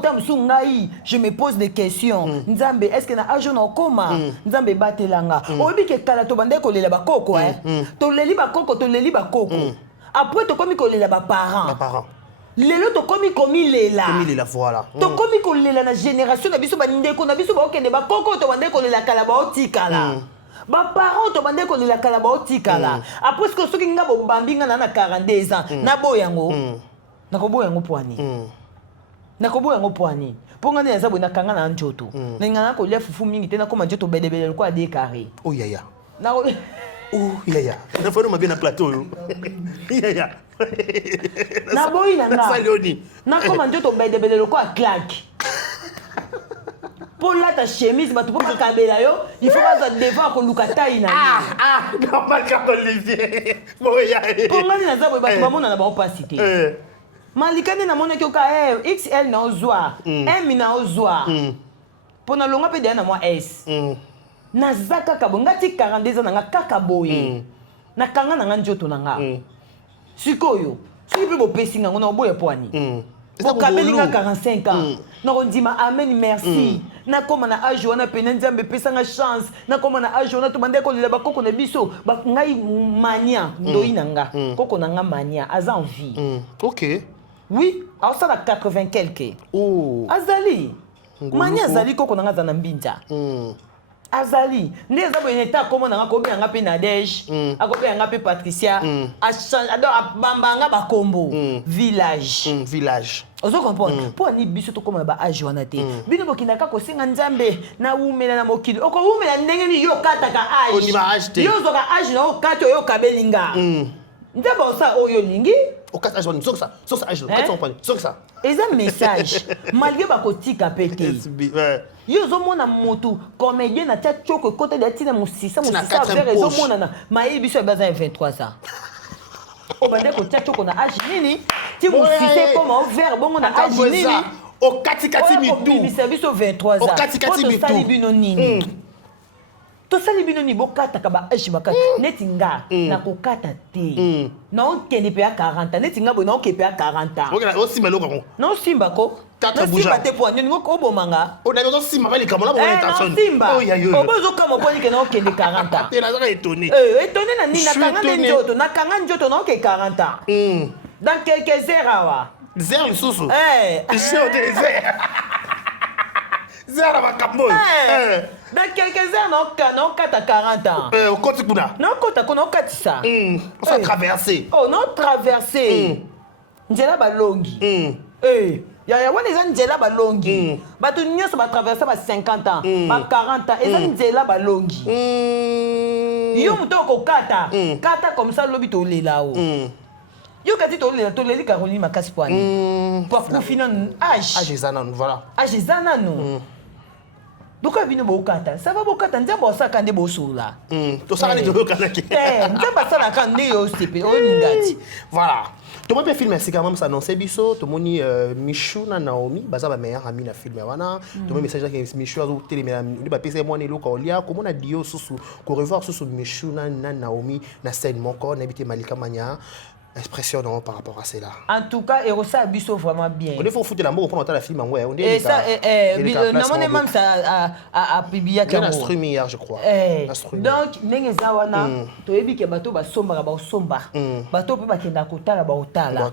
je me pose des questions. Nzambe, est-ce que na ajo na koma? Nzambe batelanga. Obi ke kala to bande ko lela ba koko To leli ba koko, to leli ba koko. Après to komi ko lela ba parents. Lelo to komi lela. Komi lela voilà. To komi ko lela na génération na biso ba ndeko na biso ba okende ba koko to bande ko lela kala ba otikala. Ba parents to bande ko lela kala ba otikala. Après ce que soki nga bo bambinga na 42 ans, na boyango. Na ko boyango poani. Nakobo yango poani ponga ne nzabo nakanga na njoto ningana ko lia fufu mingi tena koma njoto bedebele ko ade carré oh yaya na oh yaya na fano mabia na plateau yo yaya na boyi na nga na koma njoto bedebele ko a claque pour la ta chemise ba to pas kabela yo il faut pas devant ko lukata ina normal ka Olivier bon yaya ponga ne nzabo ba to mona na ba opacité Malikane na mona kyoka XL na ozwa, M na ozwa. Pona longa pe dia na moi S. Na zaka kabonga ti 42 ans na kaka boye. Na kanga na njoto na nga. Sikoyo, siki pe bo pesinga ngona boye poani. Bo kabelinga 45 ans. Na ondima amen merci. Na koma na age wana pe nzambe pesanga chance. Na koma na age wana to bande ko lela ba koko na biso, ba ngai mania ndoyi nanga. Koko na nga mania aza en vie. OK. Oui, alors ça la 80 quelques. Oh. Azali. Mania azali koko na ngazana mbinja. Azali. Nde zabo ineta komo na ngakobi anga pe Nadège, akobi anga pe Patricia, adore bambanga bakombo. Village. Village. Ozo comprendre. Po ani biso to koma ba age wana te. Bino bokinaka ko singa nzambe na umela na mokili. Oko umela ndenge ni yo kataka age. Oni ba age te. Yo zoka age na okato yo kabelinga. Nzambe sa oyo lingi. Au 4 âge, sur ça, âge, 400 points, sur ça. Et un message, malgré ma cotique à péter. Yo zomona moto comédien na tia choko côté de tina musisa vers les zomona na maïbi so bazin 23 ans. O bande ko tia choko na âge nini? Ti musisa comme vers bongo na âge nini? O katikati mitu. Bibi service 23 ans. O katikati mitu. Sali bino nini? To sali bino ni bokata kaba age makata netinga na kokata te. Na okende pe à 40 ans netinga bo na okepe à 40 ans. OK, o simba loko. Non simba ko. Tata bouja. Simba te po ngo ko bomanga. O na bezo simba bali kamala bo intention. Simba. Oh ya yo. O bozo kama po ni ke na okende 40 ans. Te na za étonné. Étonné na ni na kanga njoto na oke 40 ans. Dans quelques heures awa. Zero susu. Je des heures. Zero makambo. Dans quelques heures, non, 40 ans. Au côté kuna. Non, côté kuna, on ça. On s'est traversé. Oh, non, traversé. Njela balongi. Ya wana njela balongi. Batu nyoso ba traverser ba 50 ans, ba 40 ans, eza njela balongi. Yo muto ko kata comme ça lobi to lela o. Yo kati to lela to leli Caroline makasi poani. Pour profiter âge. Âge ezana voilà. Âge ezana no. donc abino bokata ça va bokata nzambe osaka nde bosola tosaka nde toyokanaki nzambe asalaka nde yo sepe oningati voilà tomoni mpe film esika mama s'annonce biso tomoni Michou na Naomi baza bameilleur ami na film wana tomoni message yake Michou azotelemela nde bapesa ye mwana eloko olia komona dio susu korevoir susu Michou na Naomi na scène moko nayebi te Malika Manya expression non par rapport à cela. En tout cas, et ça biso vraiment bien. On est faut foutre l'amour pour la film en on et ça non même ça a publié qu'il y a un stream hier je crois. Donc ndenge zawana to yebi ke bato ba somba ba somba. Bato pe ba kenda kotala ba otala.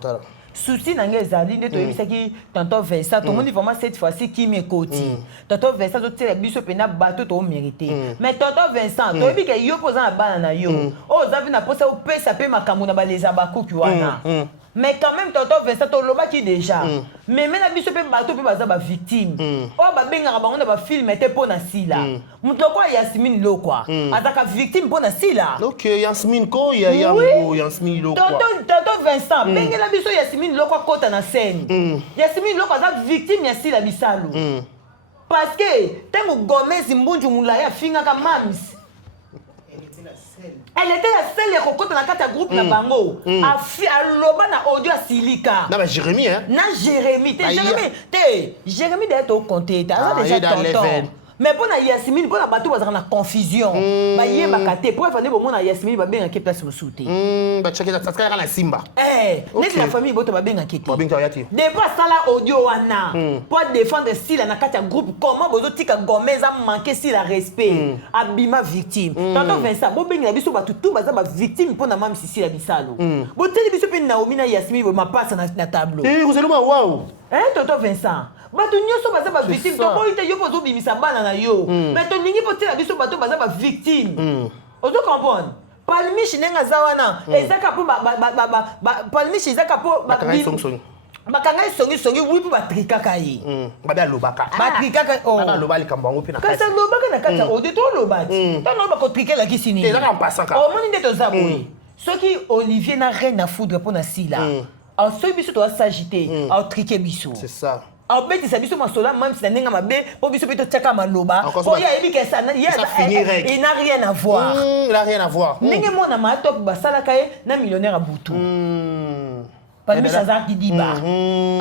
Souci nange ezali nde toyebisaki tonton Vincent tomoni vraiment cette fois-ci qui m'écoute. Tonton Vincent totela biso pena bato to mérité. Mais tonton Vincent toyebi ke yo poza na bana na yo. O zavi na posa o pesa pe makambo na baleza bakuki wana. Mais quand même tonton Vincent to loba ki déjà. Mais mena biso pe bato pe baza ba victime. O ba benga bango na ba film était pona sila. Mutoko Yasmine lo quoi. Ataka victime pona sila. OK, Yasmine ko ya Yasmine lo quoi. Tonton Vincent benga na biso Yasmine lo quoi kota na scène. Yasmine lo quoi za victime ya sila bisalo. Parce que tango Gomez Mbunju Mulaya finga ka mams. Elle était la seule qui rencontre dans le groupe na bango. A loba na audio Silika. Na Jérémy hein. Na Jérémy, Jérémy d'être au compté, t'as déjà tonton. Mais pour na Yasmine, pour na bateau bazaka na confusion. Ba yeba kate, pour fane bo mona Yasmine ba benga ke place mosuté. Ba cheke ça ska na Simba. Net la famille boto ba benga kete. Ba benga yati. Dépasse sala audio wana. Pour défendre Sila na kati groupe comment bozo tika Gomez a manqué Sila respect. Abima victime. Tonton Vincent, bo benga biso ba tutu baza ba victime pour na mam Sila bisalo. Bo teli biso pe Naomi na Yasmine bo ma passe na tableau. Vous allez ma waouh. Tonton Vincent. Bato nyonso baza ba victime to ko ite yo pozo bimisa bana na yo mais to ningi potela biso bato baza ba victime ozo comprendre palmiche nenga zawana ezaka po palmiche ezaka po bakanga songi oui po batrikaka yi babe alobaka batrikaka baba loba likambo ngo pina kasa lobaka na kata audio to lobati to no bako trikela kisini ezaka mpasaka o moni nde to zaboyi soki Olivier na reine à foudre pour na sila a soki biso to s'agiter a triquer biso c'est ça. En fait, c'est biso masola même si nenga mabe pour biso pito tchaka maloba pour ya ebi que ça il n'a rien à voir. Il n'a rien à voir. Nenga mona ma top basala kaye na millionnaire à Boutou. Par mi chazar qui dit ba.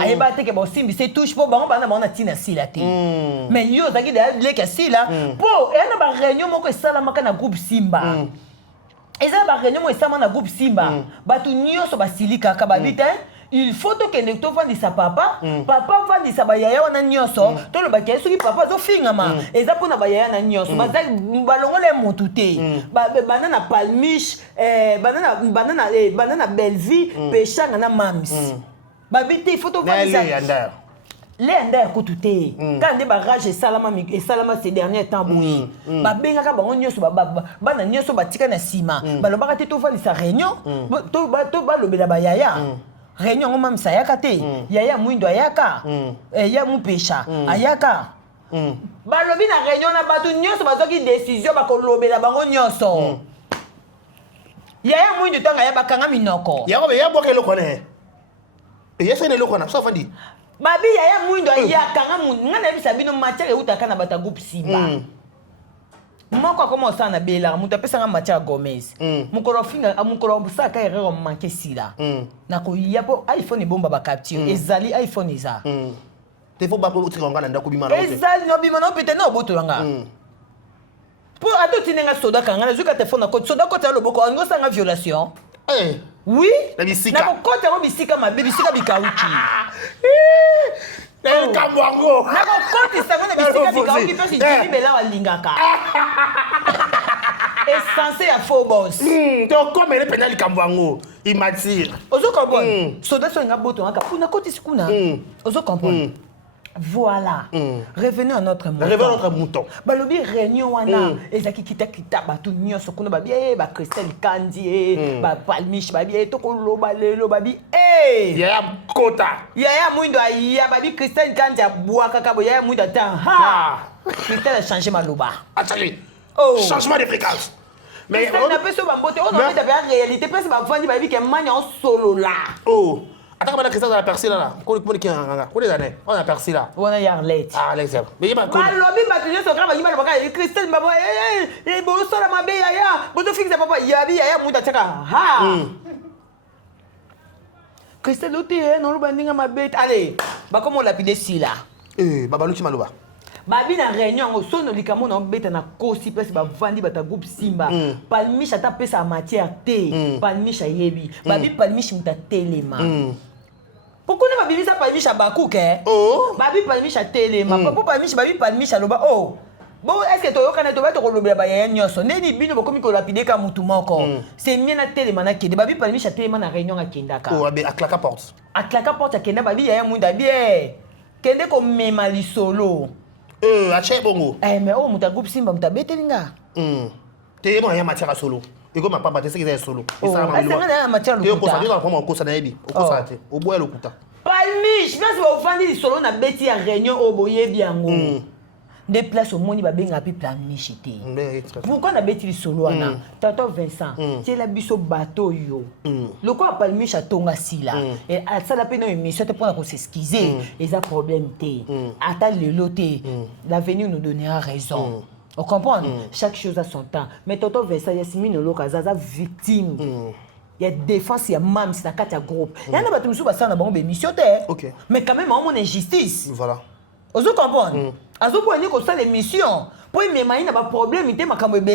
Ayeba te ke bo simbi c'est touche pour ba on a tina sila te. Mais yo zaki de le que sila pour et na ba réunion moko sala maka na groupe Simba. Et ça ba réunion mo sala na groupe Simba. Ba tu nyoso ba silika ka ba bite. Il faut que les gens fassent sa papa, papa fasse sa bayaya wana nyonso, to le bakay soki papa zo fingama, eza pona bayaya na nyonso, bazali balongo le montute. Banana palmiche, banana Belleville, pechanga na mams. Babité il faut to fasse ça. Les anders kotute. Quand des barrages salama ces derniers temps boui. Ba benga ka bango nyonso bana nyonso batika na sima. Balobaka te to fasse sa réunion, to ba lobela bayaya. Réunion on même ça yakate yaya mwindo ayaka ya mupesha ayaka balobi na réunion na batu nyonso bazoki décision bakolobela bango nyonso yaya mwindo tanga ya bakanga minoko yako ya boke eloko ne yesa ne eloko na so fandi babi yaya mwindo ayaka ngana bisa bino matière utaka na bata groupe Simba moko comment ça na bela mutu apesa nga Mathieu Gomez mukoro finga mukoro busaka erreur manqué sila na ko yapo iPhone bomba ba capture ezali iPhone eza te faut ba ko utika na ndako bima na ezali no bima no pete no boto nga pour ato tinenga soda kanga na zuka téléphone na ko soda ko ta loboko ngo sanga violation oui na bisika na ko kota mo bisika mabe bisika bikauki Kamwango. Na ko koti sa na bisika bikauki pe si Jimmy Bela walingaka. Et censé à faux boss. Donc comme elle est pénal Kamwango, il m'attire. Ozo comprendre. Soda so nga boto nga puna koti sikuna. Ozo comprendre. Voilà. Revenez à notre mouton. Revenez à notre mouton. Balobi réunion wana ezaki kita batu nyonso kuna ba bien ba Christelle Kandi ba Palmiche ba bien to ko loba lelo ba bi yaya kota yaya mwindo ya ba bi Christelle Kandi aboa kaka bo yaya mwindo ta ha Christelle a changé maloba achali changement de fréquence mais on a pas so ba mbote on a fait la réalité parce que ba vandi ba bi ke manya en solo là Attends, on a Christelle dans la percée là. On a percé là. On a Yarlet. Ah, Alex. Mais il m'a connu. Lobby bâtiment sur grave, il m'a dit Christelle Baba, eh, bon ça la mabe ya, bon fixe papa, yabi ya muta teka. Ha. Christelle oté non lo bandinga mabe. Allez, ba comment on lapide si là. Babalou qui maloba. Babi na réunion au sono likamo na beta na kosi place ba vandi bata groupe Simba. Palmicha ta pesa matière té, palmicha yebi. Babi palmicha muta telema. Pourquoi ne babi ça palmicha bakou ke? Oh. Babi palmicha telema. Pourquoi palmicha babi palmicha loba oh. Bon est-ce que to yokana to ba to kolobela ba ya nyoso. Ndeni bino bokomi ko lapide ka mutu moko. C'est mien na telema na kende babi palmicha telema na réunion akendaka. Oh abi aklaka porte. Aklaka porte akenda babi ya munda bien. Kende ko mema li solo. Ache bongo. Mais oh, muta groupe Simba muta betelinga. T'es bon, il y a matière à solo. Et comme ma papa, tu sais qu'il y a solo. Et ça, ma matière à solo. Tu es comment on ça naebi. Au ça au bois le kuta. Palmiche, parce que vous vendez solo na beti à réunion au boye biango. Des places au monde ba benga pi palmiche té. Pourquoi na beti solo ana? Tonton Vincent, tu es la biso bateau yo. Le quoi palmiche a tonga si là. Et ça la peine émission te prendre pour s'excuser. Et ça problème té. Attends le loté. L'avenir nous donnera raison. On comprend? Chaque chose a son temps. Mais Tonton Vincent, Yasmine Lokazaza victime. Il y a défense, il y a même, c'est dans 4 groupes. Il y a un bateau qui a une émission. Mais quand même, on a injustice. Voilà. Vous comprenez? Vous pouvez dire que l'émission, pour y mettre un problème, il y a un problème.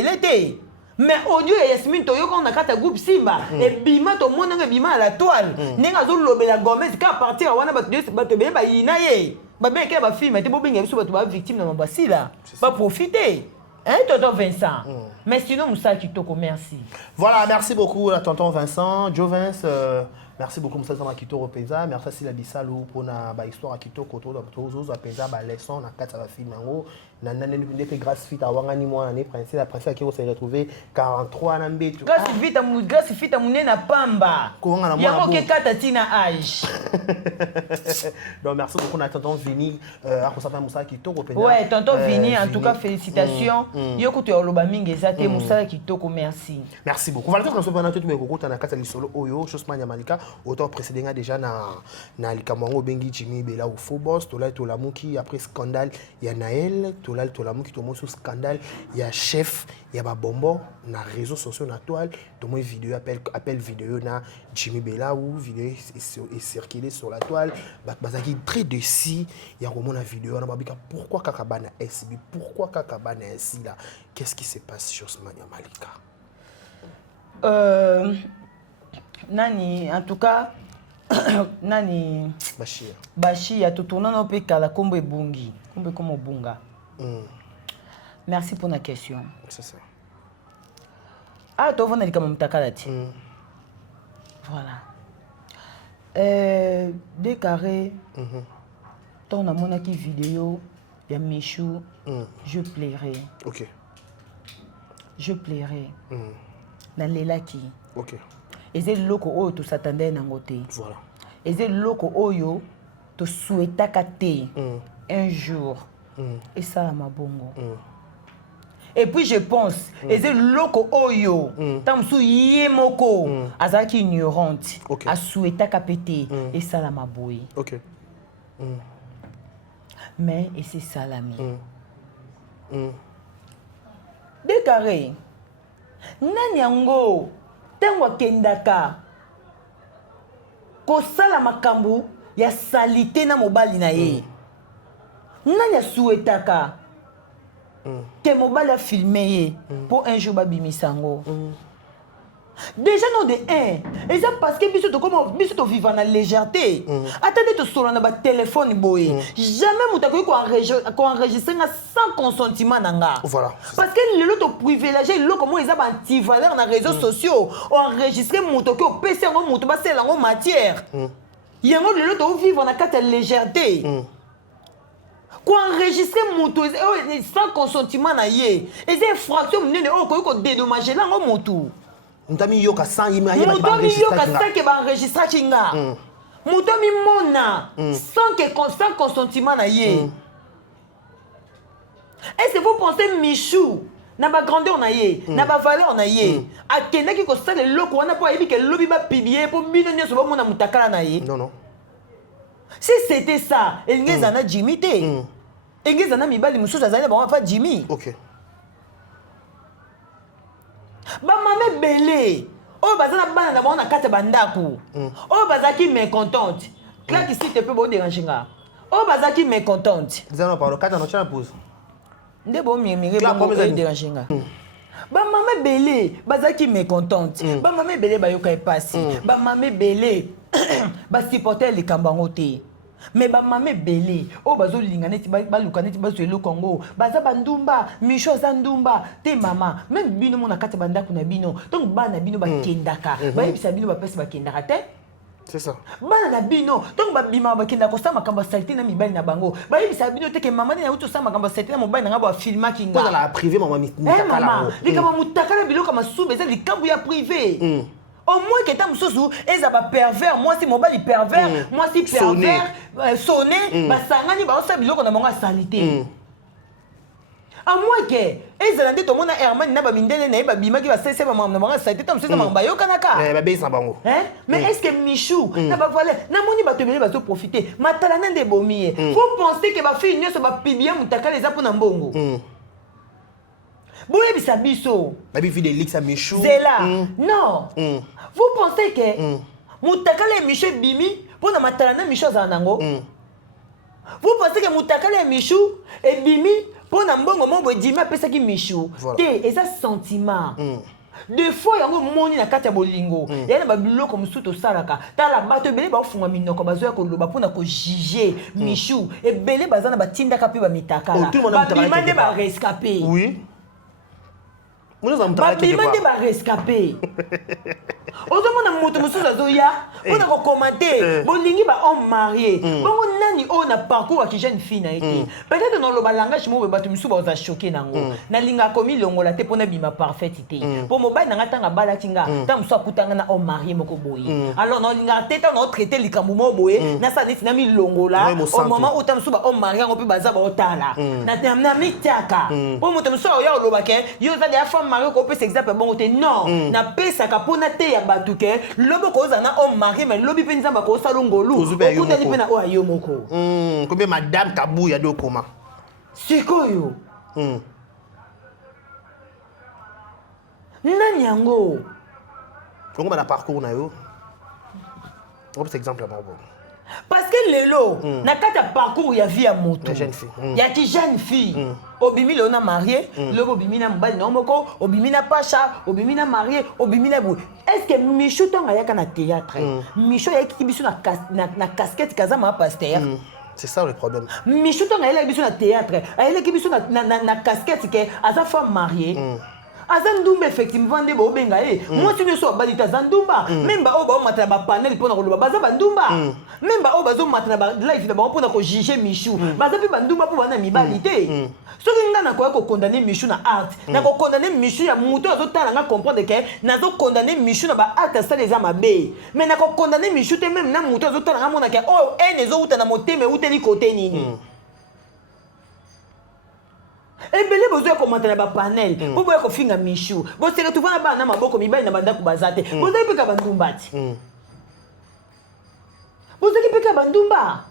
Mais au lieu de Yasmine Toyo, on a 4 groupes Simba. Et Bima, tout le monde a Bima à la toile. N'est-ce pas la Gomez, qu'à partir, on a battu bien, il y a bien qu'il y a une fille, mais tu peux bien être victime de ma basse là. Pas profiter. Hein, tonton Vincent? Mais sinon, Moussa Kitoko, merci. Voilà, merci beaucoup, tonton Vincent. Joe Vince, merci beaucoup, Moussa Kitoko Pesa. Merci à Sila Bissalou pour la histoire à Kitoko, Tozo, Pesa, leçon, na 4 films. Nanane grâce fit à Wangani moi l'année princesse la princesse qui s'est retrouvée 43 ans betu. Grâce fit à mouné na pamba. Il y a aucun cas tina âge. Donc merci beaucoup à tonton Vini à Moussa Moussa Kitoko Pesa. Ouais, tonton Vini en tout cas félicitations. Yoko te oloba mingi ezate Moussa Kitoko merci. Merci beaucoup. Voilà que ce pendant tout mes kokota na kata lisolo oyo Chosman Yamalika auteur précédent déjà na likamongo bengi Jimmy Bela ou Phobos to la muki après scandale il y a Naël to la muki to mo sur scandale il y a chef il y a ba bombo na réseaux sociaux na toile to mo vidéo appel vidéo na Jimmy Bela ou vidéo est circulé sur la toile bazaki très décis il y a vraiment la vidéo na babika pourquoi kakabana SB pourquoi kakabana SI là qu'est-ce qui se passe sur Chosman Yamalika Nani, en tout cas, Nani Bachir a tout tourné dans le kala kombo ebungi, kombo comme bunga. Merci pour la question. C'est ça. Ah, tu vas venir comme mutakalati. Voilà. Des carrés. Ton a mon qui vidéo, il y a Michou. Je plairai. Ok. Je plairai. Dans les laki. Ok. Et c'est le loco oyo to s'attendait na ngote. Voilà. Et c'est le loco oyo to souhaita kate un jour. Et ça la mabongo. Et puis je pense, et c'est le loco oyo tam sou yemoko azaki ignorante a souhaita kapete et ça la maboyi. OK. Mais et c'est salami. Décarré. Nani yango tango kendaka kosala makambu ya salité na mobali na ye. Nani asuetaka que mobali a filmé ye pour un jour babimisango. Déjà non de un, et ça parce que biso to comme biso to vivre na légèreté. Attendez to solo na ba téléphone boy. Jamais mutako ko enregistrer sans consentement nanga. Voilà. Parce que le lot privilégié le comment ils a ba anti-valeur na réseaux sociaux, enregistrer mutako au PC ngo mutu ba sela ngo matière. Yango le lot vivre na carte légèreté. Quoi enregistrer mutu sans consentement na ye. Et c'est infraction menene ko dédommager là ngo mutu. Ntami yoka sans ba enregistrer kinga. Mutomi mona sans consentement na ye. Est-ce que vous pensez Michou na ba grandeur na ye na ba valeur na ye akendaki kosala eloko wana mpo ayebi ke lobi bapiblie mpo bino nyonso bomona mutakala na ye. Non, non. Si c'était ça elingi ezala na Jimmy te elingi ezala na mibali mosusu azali na bango afa Jimmy. Ok. Bamama ebele oyo baza na bana na bango na kati ya bandako oyo bazalaki mécontente claque ici te mpe bodérange nga oyo bazalaki mécontente Disons, pardon, quand on a pause. nde bomimire bongo dérange nga bamama ebele bazalaki mécontente bamama ebele bayoka epasi bamama ebele basupporter likambo yango te mais bamama ebele oyo bazolinga neti baluka neti bazwa eloko yango baza bandumba misho aza ndumba te mama même bino mona kati ya bandako na bino donc bana na bino bakendaka bayebisa bino bapesi bakendaka te. C'est ça. Bana na bino donc babima bakenda kosala makambo salite na mibali na bango bayebisa bino te ke mama ne auto sala makambo salite na mobali na nga ba filmaki nga Dans la privée maman mutakala likambo mutakala biloko masuba eza likambo ya privé au moins que ta mususu eza ba pervers moi si mobali pervers moi si pervers sonné basangani ba osala biloko na bango salite à moins que ezala nde tomona Herman na bamindele na ye babimaki basese bamama na bango salite ta mususu bango bayokanaka babeyisa bango. Mais est-ce que Michou n'a pas volé? N'a moni ba tebele ba zo profiter. Matala nende bomi. Faut penser que ba fille nyonso ba pibia mutaka les apo na mbongo. Boye bisa biso. La vie de Lix à Michou. Zela. Non. Vous pensez que mutaka les Michou bimi pour na matala na Michou za nango? Vous pensez que mutaka les Michou et bimi pour na mbongo mo bo dima pesa ki Michou. Te et ça sentiment. Des fois yango moni na kati ya bolingo yana ba biloko mususu tosalaka tala bato ebele bafunga minoko bazoya koloba mpona kojuge Michou ebele baza na batindaka mpe bamitakala babima nde barescape babima nde barescape ozomona moto mosusu azoya mpona kokomante bolingi bahomme marié bongo nani oyo na parcours aki jeune fille na ye te peut-être noloba langage mo boye bato misusu baoza choke nango nalingaka komilongola te mpona bima parfaite te mpo mobali nanga ntango abalaki nga ntango mosusu akutanga na homme marié moko boye alors nalingaka te ntango naotraite likambo mo boye nasala neti namilongola au moment oyo ntango mosusu bahomme marié yango mpe baza baotala namitiaka mpo moto mosusu oya olobake yo oza deya femme marié okopesa exemple bongo te non napesaka mpona te ya bato ke lobi okozala na homme marié mais lobi mpe nzambe akosala ngolu okutani mpe na oyo ayo moko combien madame Kabuya de Okoma sikoyo nani yango kongo na parcours na yo c'est exemple à bon parce que lelo na kati ya parcours ya vie ya moto ya ki jeune fille obimi lelo na marié lobo obimi na mobali na moko obimi na pacha obimi na marié obimi na boye est-ce que Michou ntango ayaka na théâtre Michou ayaki biso na casquette kazama pasteur c'est ça le problème Michou ntango ayelaki biso na théâtre ayelaki biso na casquette ke aza femme mariée aza ndumba effectivement nde bobenga ye mwasi nyonso abali te aza ndumba même baoyo baomata na bapanel mpona koloba baza bandumba même baoyo bazomata na balife na bango mpona kojuge Michou baza mpe bandumba mpo bana mibali te soki nga nakoya kokondane Michou na arte nakokondane Michou ya moto azotala nga comprendre ke nazokondane Michou na baarte asala eza mabe mais nakokondane Michou te même na moto azotala nga mona ke oyo ene ezowuta na motema ewuteli kote nini ebele bozoya komata na bapanel mpo boya kofinga Michou boseke tuvana bana na maboko mibali na bandako baza te bozali mpeka bandumba ti bozali mpeka bandumba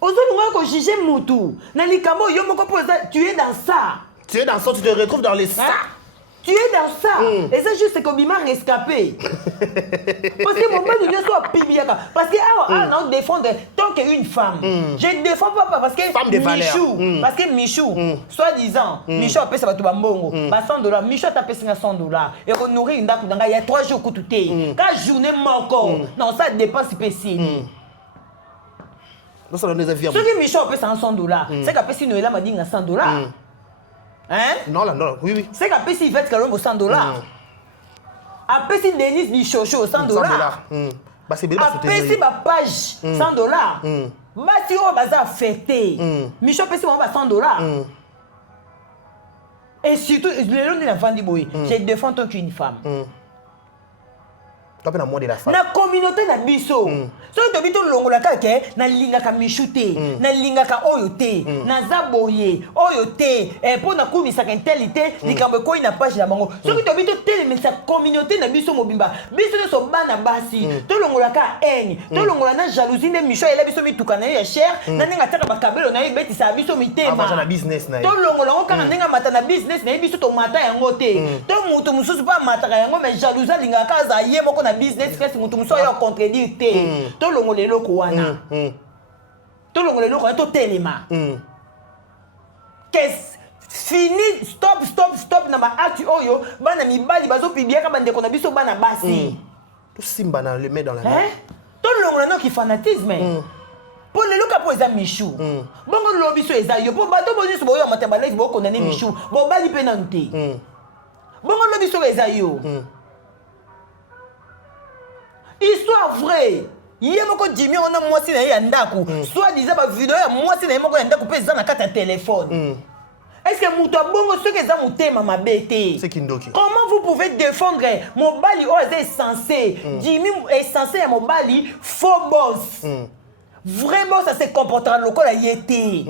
ozolunga kojuge mutu na likambo yo moko mpo tu es dans ça tu es dans ça tu te retrouves dans les ça tu es dans ça et c'est juste que bima rescapé parce que mon mari ne soit pibiaka parce que ah non défendre tant qu'une femme je défends pas parce que femme de Michou parce que Michou soi-disant Michou a payé ça ba mbongo ba $100 Michou a payé $100 et on nourrit ndako ndanga il y a 3 jours kututé ka journée moko non ça dépense spéciale non ça donne des avis ce que Michou a payé $100 c'est qu'a payé Noël m'a dit $100 hein? Non, là, non, oui, oui. C'est qu'à Pessi Yvette Kalombo $100. À Pessi Denise Bichocho $100. Bah, c'est bien. À Pessi ma page $100. Bah, si on va affecté. Micho Pessi on va $100. Et surtout, le long de la femme du boy, je défends tant qu'une femme. Toi, la de la femme. Na communauté na biso. So to bito longola kake na lingaka michute, na lingaka oyote, na zaboye, oyote, pour na kumisa kentelité, likambo ko ina page na bango. So to bito tele mais sa communauté na biso mobimba. Biso so bana basi, to longola ka haine, to longola na jalousie ne micho ele biso mituka na ya cher, na ninga taka bakabelo na ibeti sa biso mitema. Na business na. To longola ngo kaka ninga mata na business na biso to mata yango te. To mutu mususu pa mata yango mais jalousie lingaka za ye moko na business kasi mutu muso yo contredire te. To longole loko wana. To longole loko wana to telema. Qu'est fini stop na ba actu oyo bana mibali bazo publier ka bande kona biso bana basi. To simba na le met dans la main. To longole no ki fanatisme. Pour le loka po eza Michou. Bongo lobi so eza yo po bato bo so boyo matamba live bo kona ni Michou. Bo bali pe na nte. Bongo lobi so eza yo. Histoire vraie. Yé moko Jimmy on a mwasi na yandaku. Soit disant ba vidéo ya mwasi na moko yandaku pe za na kata téléphone. Est-ce que muto bongo ce que za mutema mabete? C'est Kindoki. Comment vous pouvez défendre Mobali o est censé Jimmy est censé à Mobali faux boss. Vraiment ça se comportera lokola yété.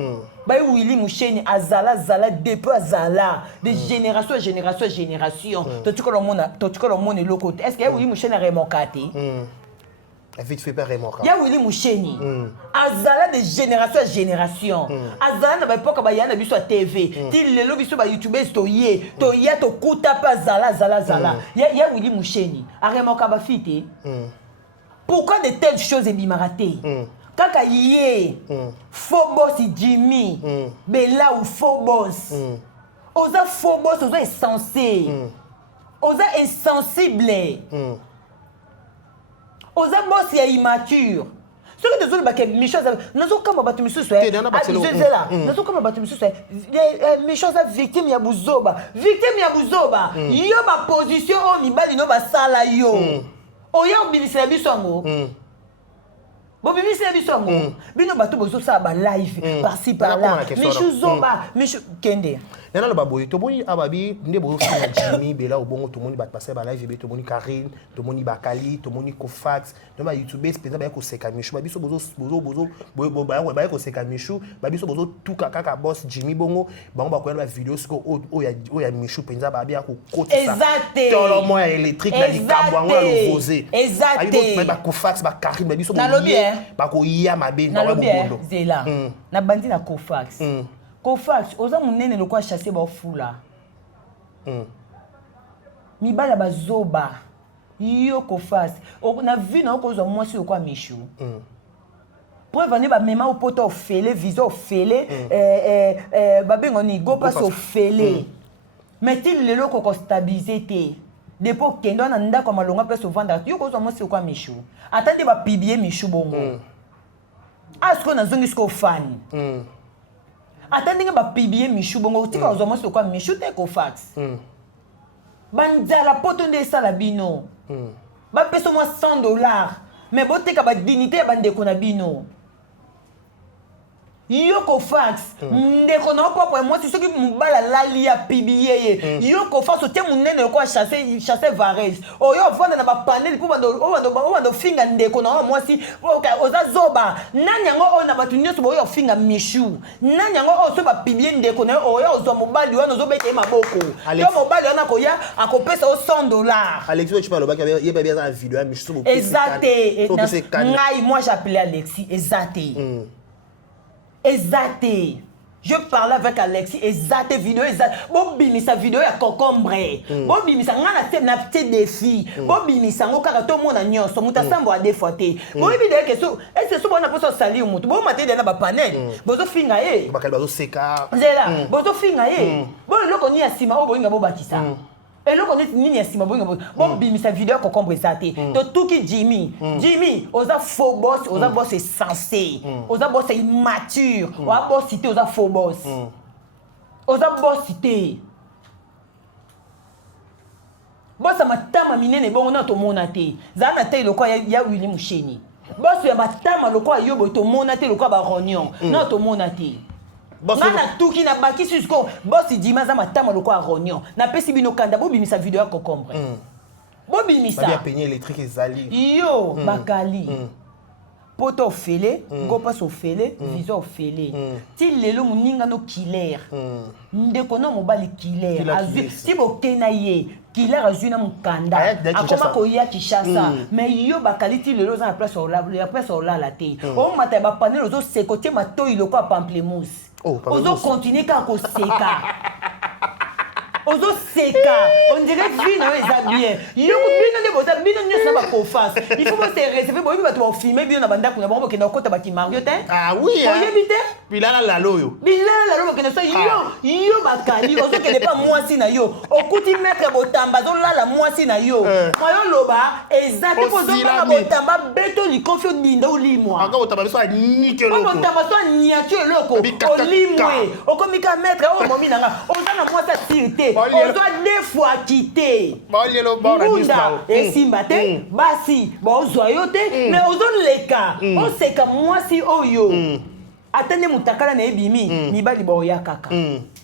Bah Willy Moucheni azala depuis azala de génération à génération. Tu connais le monde loko. Est-ce que Willy Moucheni a remonté? Vite fait pas remonter. Ya Willy Moucheni azala de génération à génération. Azala na ba époque ba yana biso TV. Ti lelo biso ba YouTube to kuta pa zala. Ya Willy Moucheni a remonté ba fite. Pourquoi de telles choses ebimaraté? Kaka yé, faux boss Jimmy, Bella ou faux boss. Oza faux boss, oza insensé. Oza insensible. Oza boss ya immature. Ce que des autres baké Michel, nous sommes comme battu Michel soit. Nous comme battu Michel soit. Michel victime ya buzoba. Yo ba position o mibali no ba sala yo. Oya bilisa bisongo. Bon, bébé, c'est la vie. Bino bato bozo sa ba live par-ci par-là. Michou zoba, Michou kende. Nana le baboy, to boni ababi, nde bozo fina Jimmy, Bella au bongo, to moni bat passer ba live, to moni Karine, to moni Bakali, to moni Kofax, to ma YouTube, spécial ba ko seka Michou, babiso bozo ba ko seka Michou, babiso bozo tout kaka boss Jimmy bongo, ba on ba ko la vidéo siko o ya Michou penza ba bia ko kota ça. Exact. To lo mo électrique na likabwa ngwa lo posé. Exact. Babiso ba Kofax ba Karine, babiso bako iya mabe na lobi zela na bandi na Kofax Kofax oza munene lokwa chasser ba fula mibala bazoba yo Kofax na vie na ko zo mwasi lokwa Michou preuve ne ba mema au poto ofele viso ofele babengo ni go passe ofele mais il le loko ko stabiliser te depuis kendo na ndako malonga place vendre yo ko zo mwasi lokwa Michou atande ba publier Michou bongo asko na zongi sko fan atande nga ba publier Michou bongo tika ozo mwasi lokwa Michou te Kofax banzala poto nde sala bino ba peso moi $100 mais boteka ba dignité ya bandeko na bino yo Kofax ndeko na papa moi soki mubala lali ya publier yo Kofax ote munene ko chasser Varese oyo vanda na ba panel po bando finga ndeko na moi si oza zoba nani yango o na batu nyoso boyo finga Michou nani yango o so ba publier ndeko na oyo ozo mobali wana ozo bete maboko yo mobali wana ko ya akopesa o $100 Alexis tu parles ba il bien dans la vidéo à Michou exact ngai moi j'appelais Alexis exact. Je parlais avec Alexis, exact vidéo, exact. Bon bimisa vidéo ya concombre. Bon bimisa ngana na petit défi. Bon bimisa ngo kaka to mona nyonso, muta sambo a défaté. Bon vidéo que so, est-ce que so bona poso sali mutu. Bon maté na ba panel. Bozo finga e. Bakal bazo seka. Zela, bozo finga e. Bon loko ni asima o boinga bo batisa. Et là, on est ni estima bon bimisa vidéo concombre zate to tuki Jimmy oza faux boss oza boss est censé oza boss est immature oza boss cité oza faux boss oza boss cité boss matama minene bon na to monate za na te lokwa ya Willy Moucheni boss ya matama lokwa yobo to monate lokwa ba rognon na to monate Nana tuki na baki susko boss Jimmy za matama lokwa rognon na pesi bino kanda bo bimisa vidéo concombre bobimisa babia peigné électrique ezali yo bakali poto ofele ngopa ofele viso ofele ti lelo muninga no killer ndeko na mobali killer azwi ti bokena ye killer azwi na mukanda akoma koya Kinshasa mais yo bakali ti lelo za na place olala te o mata ba panel ozo seko te matoi loko a pamplemousse ozo continuer ka ko seka ozo seka on dirait vino eza bien yo bino ne boza bino nyesa ba ko face il faut se réserver bo biba to filmer bino na banda kuna bo kenda kota ba ki Mario te ah oui hein yebite bilala lalo yo kenda so yo bakali ozo kende pas mwasi na yo okuti mettre botamba zo lala mwasi na yo moyo loba exacte ko zo ba botamba beto li confio ninda olimwa anga botamba so nike loko botamba so niature loko olimwe okomika mettre o momi nanga oza na mwasa tirte on doit deux fois quitter. Ngunda esimba te basi bozwa yo te mais ozon leka on seka mwasi oyo atende mutakala na ebimi mibali boya kaka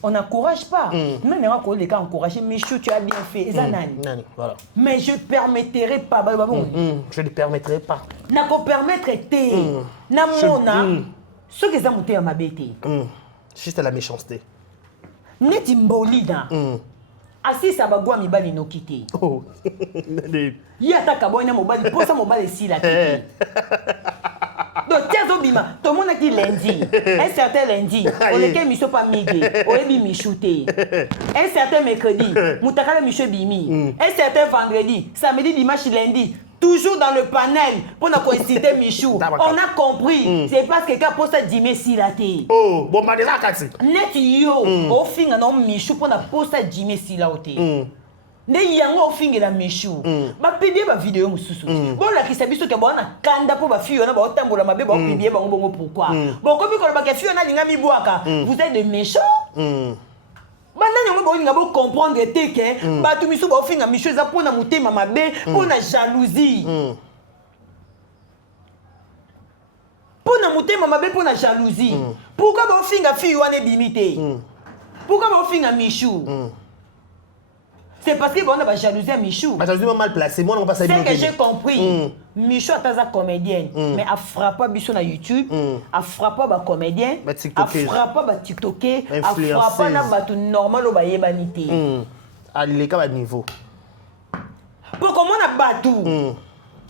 on n'encourage pas même on ko leka encourager Michou tu as bien fait eza nani voilà mais je permettrai pas je ne permettrai pas na ko permettre te na mona ce que ça monter à ma bête juste la méchanceté neti mbolida asisa bagwa mibali no kite oh yi ataka boy na mobali posa mobali sila te donc tiazo bima to mona ki lundi un certain lundi on leke miso pa midi o ebi michouté un certain mercredi mutakala micho bimi un certain vendredi samedi dimanche lundi toujours dans le panel pour nous coïncider Michou. On a compris. C'est parce que quand pour ça Jimé Silaté. Oh, bon madela kasi. Net yo, au fin non Michou pour na pour ça Jimé Silaté. Ne yango au fin la Michou. Ba pibie ba vidéo mususu. Bon la ki sabiso ke bona kanda po ba fille na ba otambola mabe ba pibie ba ngobongo pourquoi. Bon comme ko ba ke fille na linga mi boaka. Vous êtes des méchants. Banda nyongo bo ngabo comprendre te ke ba tu misu ba finga michu za pona mutema mabe pona jalousie pona mutema mabe pona jalousie pourquoi ba finga fille wane bimité pourquoi ba finga michu c'est parce que bon on a jalousie à Michou bah jalousie mal placé moi on pas ça c'est que j'ai compris Michou est une comédienne mais elle frappe pas Michou na YouTube elle frappe pas ba comédien elle frappe pas ba TikToker elle frappe pas na ba tout normal au ba yebanité à l'écart niveau pour comment on a battu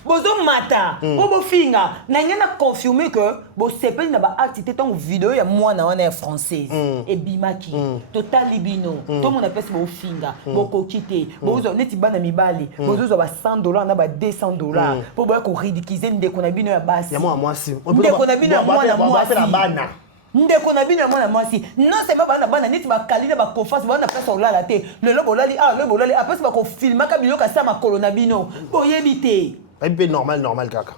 bozo mata bo finga na ngana confirmer que bo sepel na ba activité ton vidéo ya mwana wana française et bimaki total libino tout monde appelle bo finga bo kokite bozo neti bana mibali bozo ba $100 na ba $200 pour ba ko ridiculiser ndeko na bino ya basi ya moi si ndeko na bino ya mwana mwasi bana ndeko na bino ya mwana mwasi non c'est pas bana neti ba kalina ba confiance bana place olala te le lobo lali le lobo lali après ba ko filma ka bino ka sa makolo na bino boyebite pas normal kaka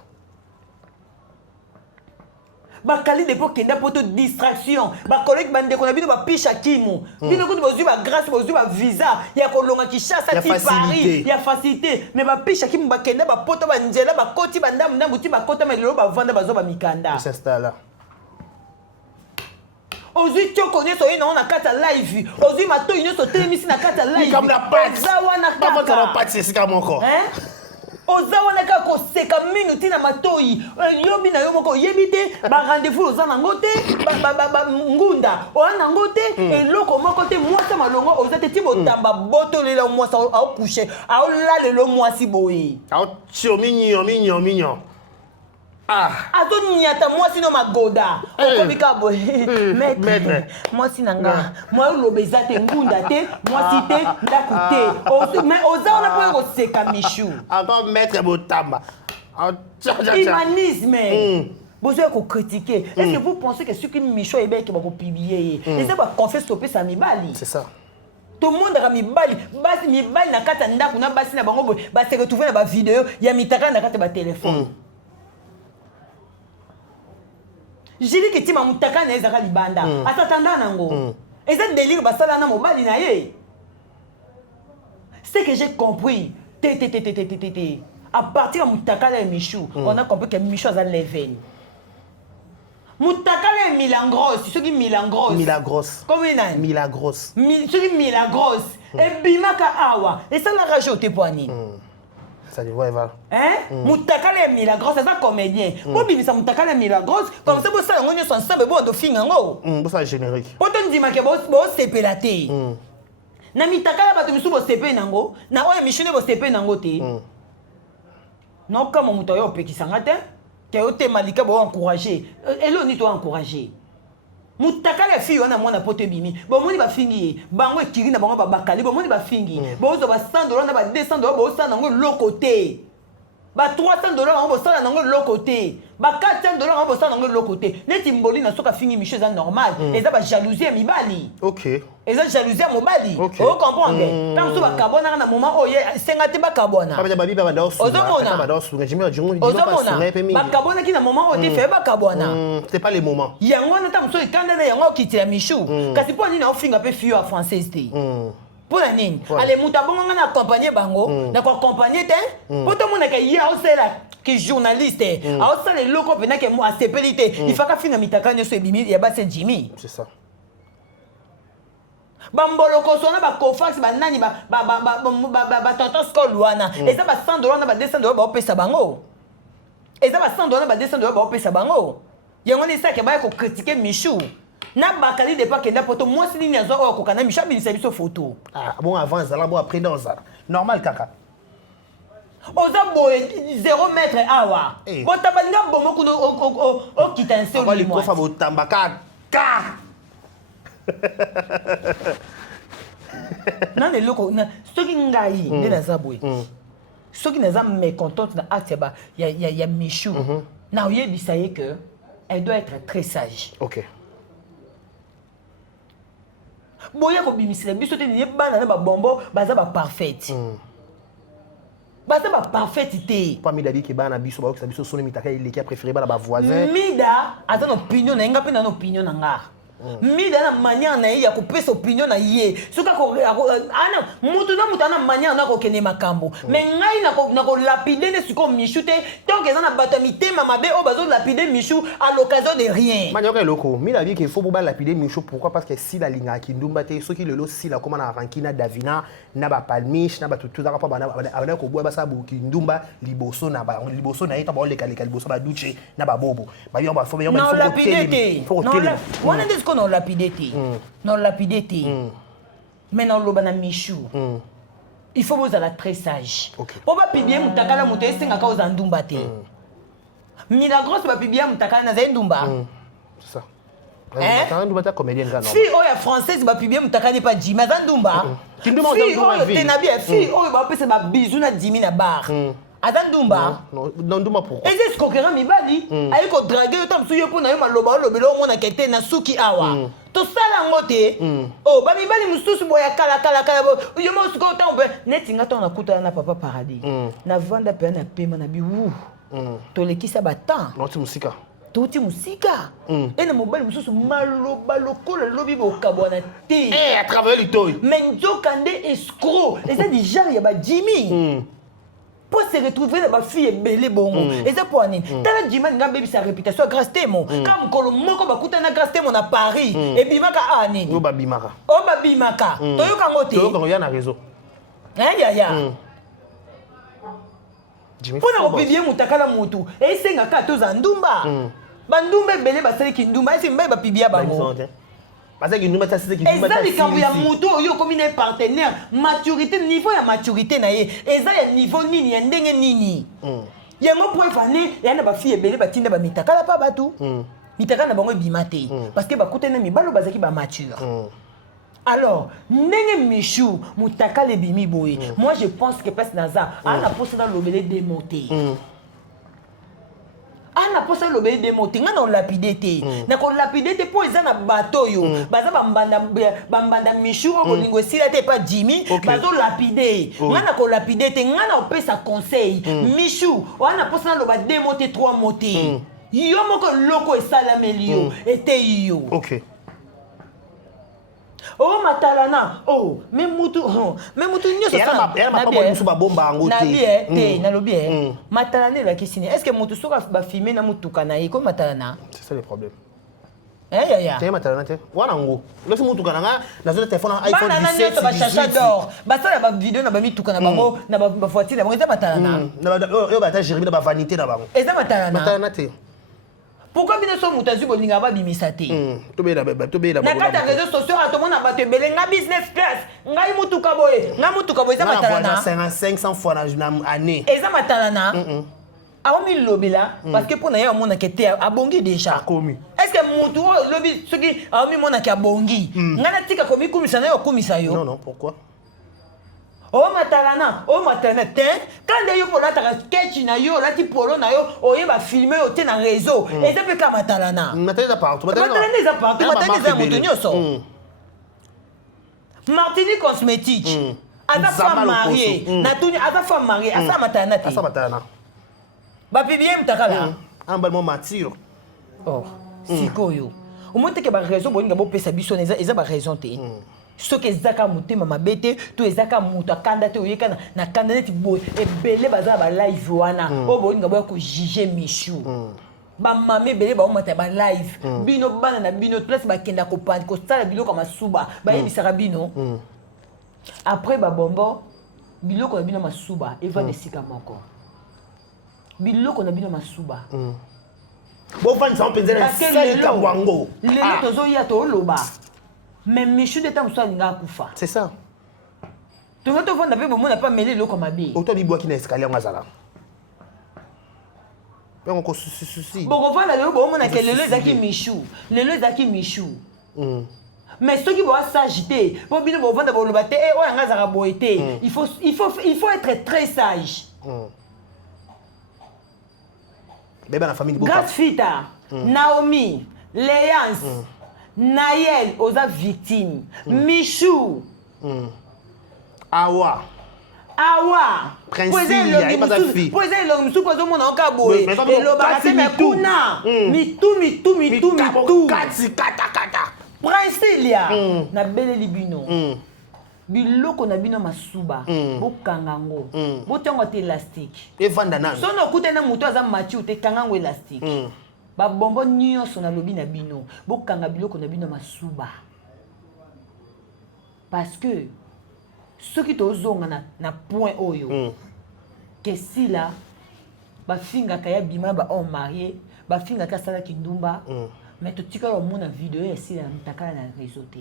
bakali de pour kenda poto distraction ba collègue bande ko na bino ba pisha kimu bino ko bozu ba grâce bozu ba visa ya ko longa Kinshasa ti Paris ya facilité mais ba pisha kimu ba kenda ba poto ba njela ba koti ba ndamu ndamu ti ba kota mais lo ba vanda ba zo ba mikanda s'installe ozu toko nyoso ye na kata live ozu mato nyoso telemisi na kata live comme la pâte za wana kaka pas la pâte c'est ça moko oza wana kaka koseka mingi ntina matoi yobi na yo moko oyebi te barendez-vous oza nango te ngunda oya nango te eloko moko te mwasi malongo oza te ti botamba botolela mwasi aokushe aolalelo mwasi boye aotio mignon azoniata mwasi no magoda okomika boye maître mwasi na nga mwa loba eza te ngunda te mwasi te ndaku te mais oza wana mpo koseka Michou encore maître botamba humanisme besoin de critiquer est-ce que vous pensez que ce que Michou est bien qui va publier et ça va confesser stopper sa mibali c'est ça tout le monde a mibali basi mibali na kata ndaku na basi na bango ba se retrouver na ba vidéo ya mitaka na kata ba téléphone j'ai dit que tu m'as moutaka na ezaka libanda atatanda nango eza délire basala na mobali na ye c'est que j'ai compris à partir de moutaka na Michou on a compris que Michou a leven moutaka na milagros ceux qui milagros comment il milagros ceux qui milagros et bimaka awa et ça la rage au tepoani Ça dit, ouais, voilà. Hein? Moutakala est Milagros, c'est un comédien. Pour bimisa Moutakala est Milagros, comme ça, vous savez, on est ensemble, bon, de fin, Ça, générique. Pour te dire que vous c'est pélaté. Na Mitakala, ba te misu bo sepe nango, na oya michune bo sepe nango te. Non, comme on moutoyo pekisanga te, ke ote malika bo encourager. Elo ni to encourager. Mutakala fi wana mwana pote bimi. Bo moni ba fingi, bango ekiri na bango ba bakali, bo moni ba fingi. Bo zo ba $100 na ba $200 bo sa nango lokote. Ba $300 nango bo sa nango lokote. Ba $400 nango bo sa nango lokote. Neti mboli na soka fingi miche za normal. Eza ba jalousie mibali. OK. Eza jalousie mobali. Okay. O comprendre? Tant so ba kabona na moment oye senga te ba kabona. Ba babi ba dawo su. Ozomona. Ba dawo su. Jimi ojongo di Ozomona. Ba kabona ki na moment o te fe ba kabona. C'est pas les moments. Yango na tam so ikanda na yango kitira michu. Kasi po ni na ofinga pe fio a française te. Pour la nini? Allez muta bongo na accompagner bango, na ko accompagner te. Po to mona ka ya o sela ki journaliste. A o sala loko pena ke mo a sepelite. Il faut ka finga mitaka nyo so ebimi ya ba se Jimmy. C'est ça. Bamboloko sona ba Kofax ba nani ba tonton Skol wana. Eza ba $100 na ba $200 ba opesa bango. Eza ba $100 na ba $200 ba opesa bango. Yango ni sa ke ba ko critiquer Michou. Na bakali de pas kenda poto moi si ni azo ko kana Michou bilisa biso photo. Ah bon avant ça là bon après dans ça. Normal kaka. Oza boye 0 mètre awa. Bon tabalinga bomo kuno o kitanse o li ko fa bo tambaka ka. Non les locaux soki ngai nde naza boye soki naza mécontente na acte ba ya Michou na oyebisa ye que elle doit être très sage. OK. Boya ko bimisela biso te ni bana na ba bombo baza ba parfaite. Baza ba parfaite te. Pas mi dabi ke bana biso ba ko biso sone mitaka il qui a préféré ba voisin. Mida aza na opinion na nga pe na opinion na nga. Mida na manière na ye ya kopesa opinion na ye soka ko ana mutu na mutu na manière na ko kene makambo mais ngai na ko lapider ne siko Michou te donc eza na bato mitema mabe o bazo lapider Michou à l'occasion de rien manioka loko mi la vie qu'il faut ba lapider Michou pourquoi parce que si la linga kindumba te soki lelo si la koma na rankina Davina na ba palmiche na ba tutu za pa bana ko boya ba sa bu kindumba liboso na ita ba le kalika liboso ba duche na ba bobo ba yo ba fo yo ba fo ko non lapidité. Non lapidité. Mais non l'obana Michou. Il faut vous être très sage. Pour pas pibier mutakala muté singa ka ozandumba te. Milagros ba pibier mutakala na zendumba. C'est ça. Hein? Ndumba ta comédienne ga non. Fille oya française ba pibier mutakala ne pas Jimmy zandumba. Kinduma ozandumba vie. Tenabi fille oya ba pesa ba bisou na Jimmy na bar. Azandumba non ndumba pourquoi est-ce que kokera mibali ayi ko draguer tam suyo pona yo maloba lobelo mona kete na suki awa to sala ngote oh ba mibali mususu boya kala yo mo suko tam be netinga to na kuta na papa paradis na vanda pe na pema na bi wu to lekisa batan non ti musika toti musika et na mobali mususu maloba lokola lobi bokabwana te à travers le toy mais nzokande escroc et ça déjà ya ba Jimmy pour se retrouver dans ma fille belé bongo et c'est pour nini tala Jimmy nga baby sa réputation grâce temo comme kolo moko bakuta na grâce temo na Paris et bimaka ani no babimaka to yoka ngote to yoka ya na réseau ya Jimmy pour na obibier mutakala mutu et senga ka to zandumba bandumba belé basali kindumba et mba ba pibia bango parce que nous mettons c'est qui nous mettons ça quand il y a moto yo comme un partenaire maturité niveau ya maturité na ye eza ya niveau nini ya ndenge nini yango pour fane ya na ba fille belé batinda ba mitakala pa batu mitakala na bango bimate parce que ba kutena mibalo bazaki ba mature alors ndenge Michou mutakala bimi boye moi je pense que passe naza ana posa dans l'obélé démonter ana posa lobé démonter ngana lapidé te na ko lapidé te po eza na bateau yo baza bambanda Michou ko lingo sila te pas Jimmy bazo lapidé ngana ko lapidé te ngana opesa conseil Michou wana posa loba démonter 3 motés yo moko loko esala melio ete yo OK oh matalana oh même mutu nyoso sana na pas musu ba bomba ngo te te na lobi matalana la kisini est-ce que mutu soka ba filmer na mutuka na iko matalana c'est ça le problème T'es matala te. Wana ngo. Losi mutuka nanga na zone téléphone iPhone 17 ba chacha d'or. Ba ça ba vidéo na ba mituka na bango na ba voiture na bango eza matala na. Na ba yo ba ta Jérémie na ba vanité na bango. Eza matala na. Matala na te. Pourquoi bien so mutazu bolinga ba bimisa te? To be la na kata réseaux sociaux a to mona ba te belé nga business class. Ngai mutuka boye. Nga mutuka boye eza matala na. 500 fois na année. Eza matala na. Aomi lobila parce que pour na yo mona kete abongi déjà. Est-ce que mutu lobi soki aomi mona ki abongi? Ngana tika komi kumisa na yo kumisa yo. Non, pourquoi? Oh matalana, te quand yo pour la sketch na yo, la ti polo na yo, oh ye ba filmer yo te na réseau. Et ça peut ka matalana. Matalana partout. Matalana za mutu nyoso. Martini cosmétique. Asa femme mariée. Na tuni asa femme mariée, asa matalana te. Asa matalana. Ba pibie mtakala. Ambalement mature. Oh, sikoyo. Au moins te ke ba réseau boninga bo pesa biso eza ba raison te. Soki ezaka motema mabete to ezaka moto akanda te oyeka na kanda neti boye ebele baza ba live wana o bolinga boya ko juger Michou ba mame ebele ba omata ba live bino bana na bino place ba kenda ko pandi ko sala biloko masuba ba yebisaka bino après ba bombo biloko na bino masuba eva de sika moko biloko na bino masuba bo fan sa mpenza na sika wango lelo tozo ya to loba. Mais Michou de temps soit n'inga kufa. C'est ça. Tu vas te vendre avec moi n'a pas mêlé l'eau comme habillé. Autant du bois qui n'a escalier en mazala. Mais on souci. Bon on va là le bon on a que le zaki Michou. Le zaki Michou. Mais ceux qui vont s'agiter, pour bien bon vendre le baté et on a zara boité. Il faut être très sage. Mais ben la famille de Grâce-Fita, Naomi, Léance. Naël oza victime. Michou. Awa. Principe ya pas sa fille. Poser le musu poser mon anka boy. Et le bakate me kuna. Mitu. Kati kata. Principe ya na bele libino. Biloko na bino masuba. Bo kangango. Bo tongo te élastique. E vanda na. Sono kutena mutu aza machi te kangango élastique. Ba bombo nyonso na lobi na bino bokanga biloko na bino masuba parce que ceux qui tozonga na point oyo que si là ba finga kaya bima ba on marié ba finga ka sala kindumba mais to tika lo mona vidéo ya si la mtakala na réseau te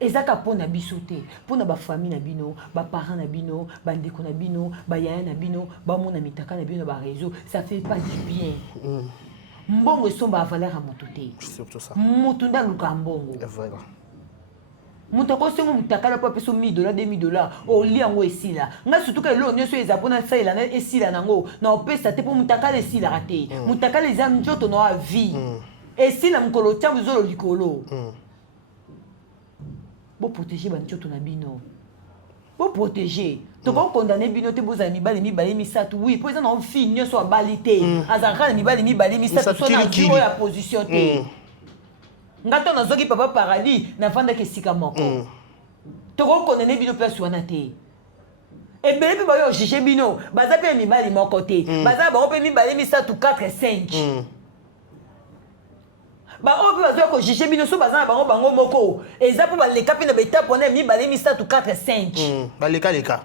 ezaka pona biso te pona ba famille na bino ba parents na bino ba ndeko na bino ba yaya na bino ba mona mitaka na bino ba réseau ça fait pas du bien mbongo somba valeur à moto te surtout ça moto ndaluka mbongo voilà moto ko sengo mitaka la pa peso $1000 $2000 o li yango esila nga surtout que lo nyoso eza pona saila na esila nango na opesa te po mitaka le esila raté mitaka les am njoto no a vie esila mkolo tia buzolo likolo pour protéger banchoto na bino pour protéger to ko condamner bino te boza mibali misatu oui pour exemple on fille nyoso abalité azaka na mibali misatu so na zero ya position te ngato na zoki papa paradis na vanda ke sika moko to ko condamner bino place wana te ebele pe ba yo juger bino baza pe mibali moko te baza ba pe mibali misatu 4 5 ba obi bazo ko juger bino so bazana bango moko eza po ba leka pe na beta pona mi bale mi 4 5 ba leka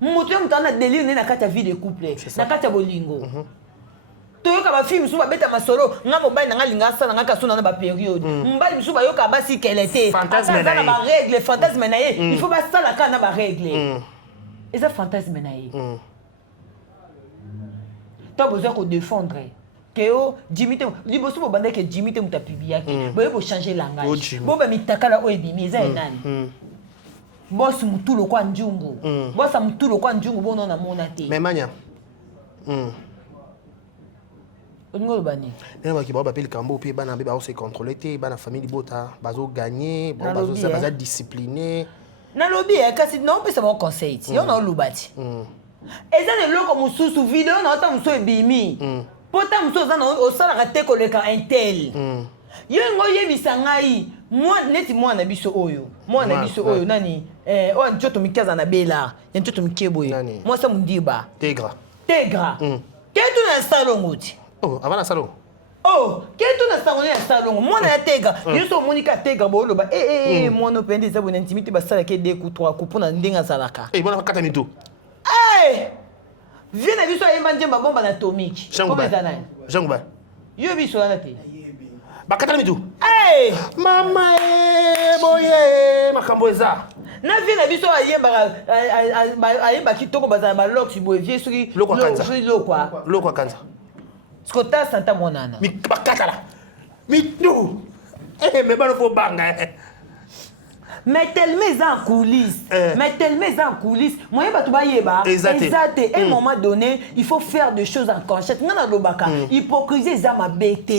mutu mutana délire na kata vie de couple na kata bolingo toyoka ba film so ba beta masolo nga mobali na nga linga sala nga kasona na ba période mbali misu ba yoka basi kelete fantasme na ba règle fantasme na ye il faut ba sala kana ba règle eza fantasme na ye to besoin ko défendre Keo Jimite liboso bobanda ke Jimite mutapibiaki boye bo changer langage boba mitakala oyebimi eza enani boss mutulo kwa njungu boss mutulo kwa njungu bono na mona te memanya ngolo bani neba ki ba pele kambo pe bana be ba se contrôler te bana famille bota bazo gagner bazo discipliner na lobby kasi non pe ça mon conseil yo na lubati eza ne loko mususu video na ota muso ebimi pota muso za na osala rate koleka intel yo ngo yebisa ngai moi na biso oyo nani o nchoto mikaza na bela nchoto mikebo yo moi sa mundiba tegra ketu na salon nguti Oh, avant la salon. Oh, quel est ton salon à salon? Moi, na tega. Je suis Monica tega bolo ba. Moi no pende za bonne intimité ba sala ke deux coups trois coups pour na ndenga salaka. Bon na kata mito. Viens na biso ayemba njemba bomba atomique. Comment ça là? Jangouba. Yo biso la te. Ba kata mito. Mama boye makambo eza. Na vie na biso ayemba kitoko bazala ba lox boye vie soki lokwa kanza. Skota santa monana. Mi bakata la. Mi tu. Mais ba fo banga. Mais tellement en coulisses. Mais tellement en coulisses. Moi ba tu ba yeba. Exacté. À un moment donné, il faut faire des choses en cachette. Ngana lobaka. Hypocrisie za ma bête.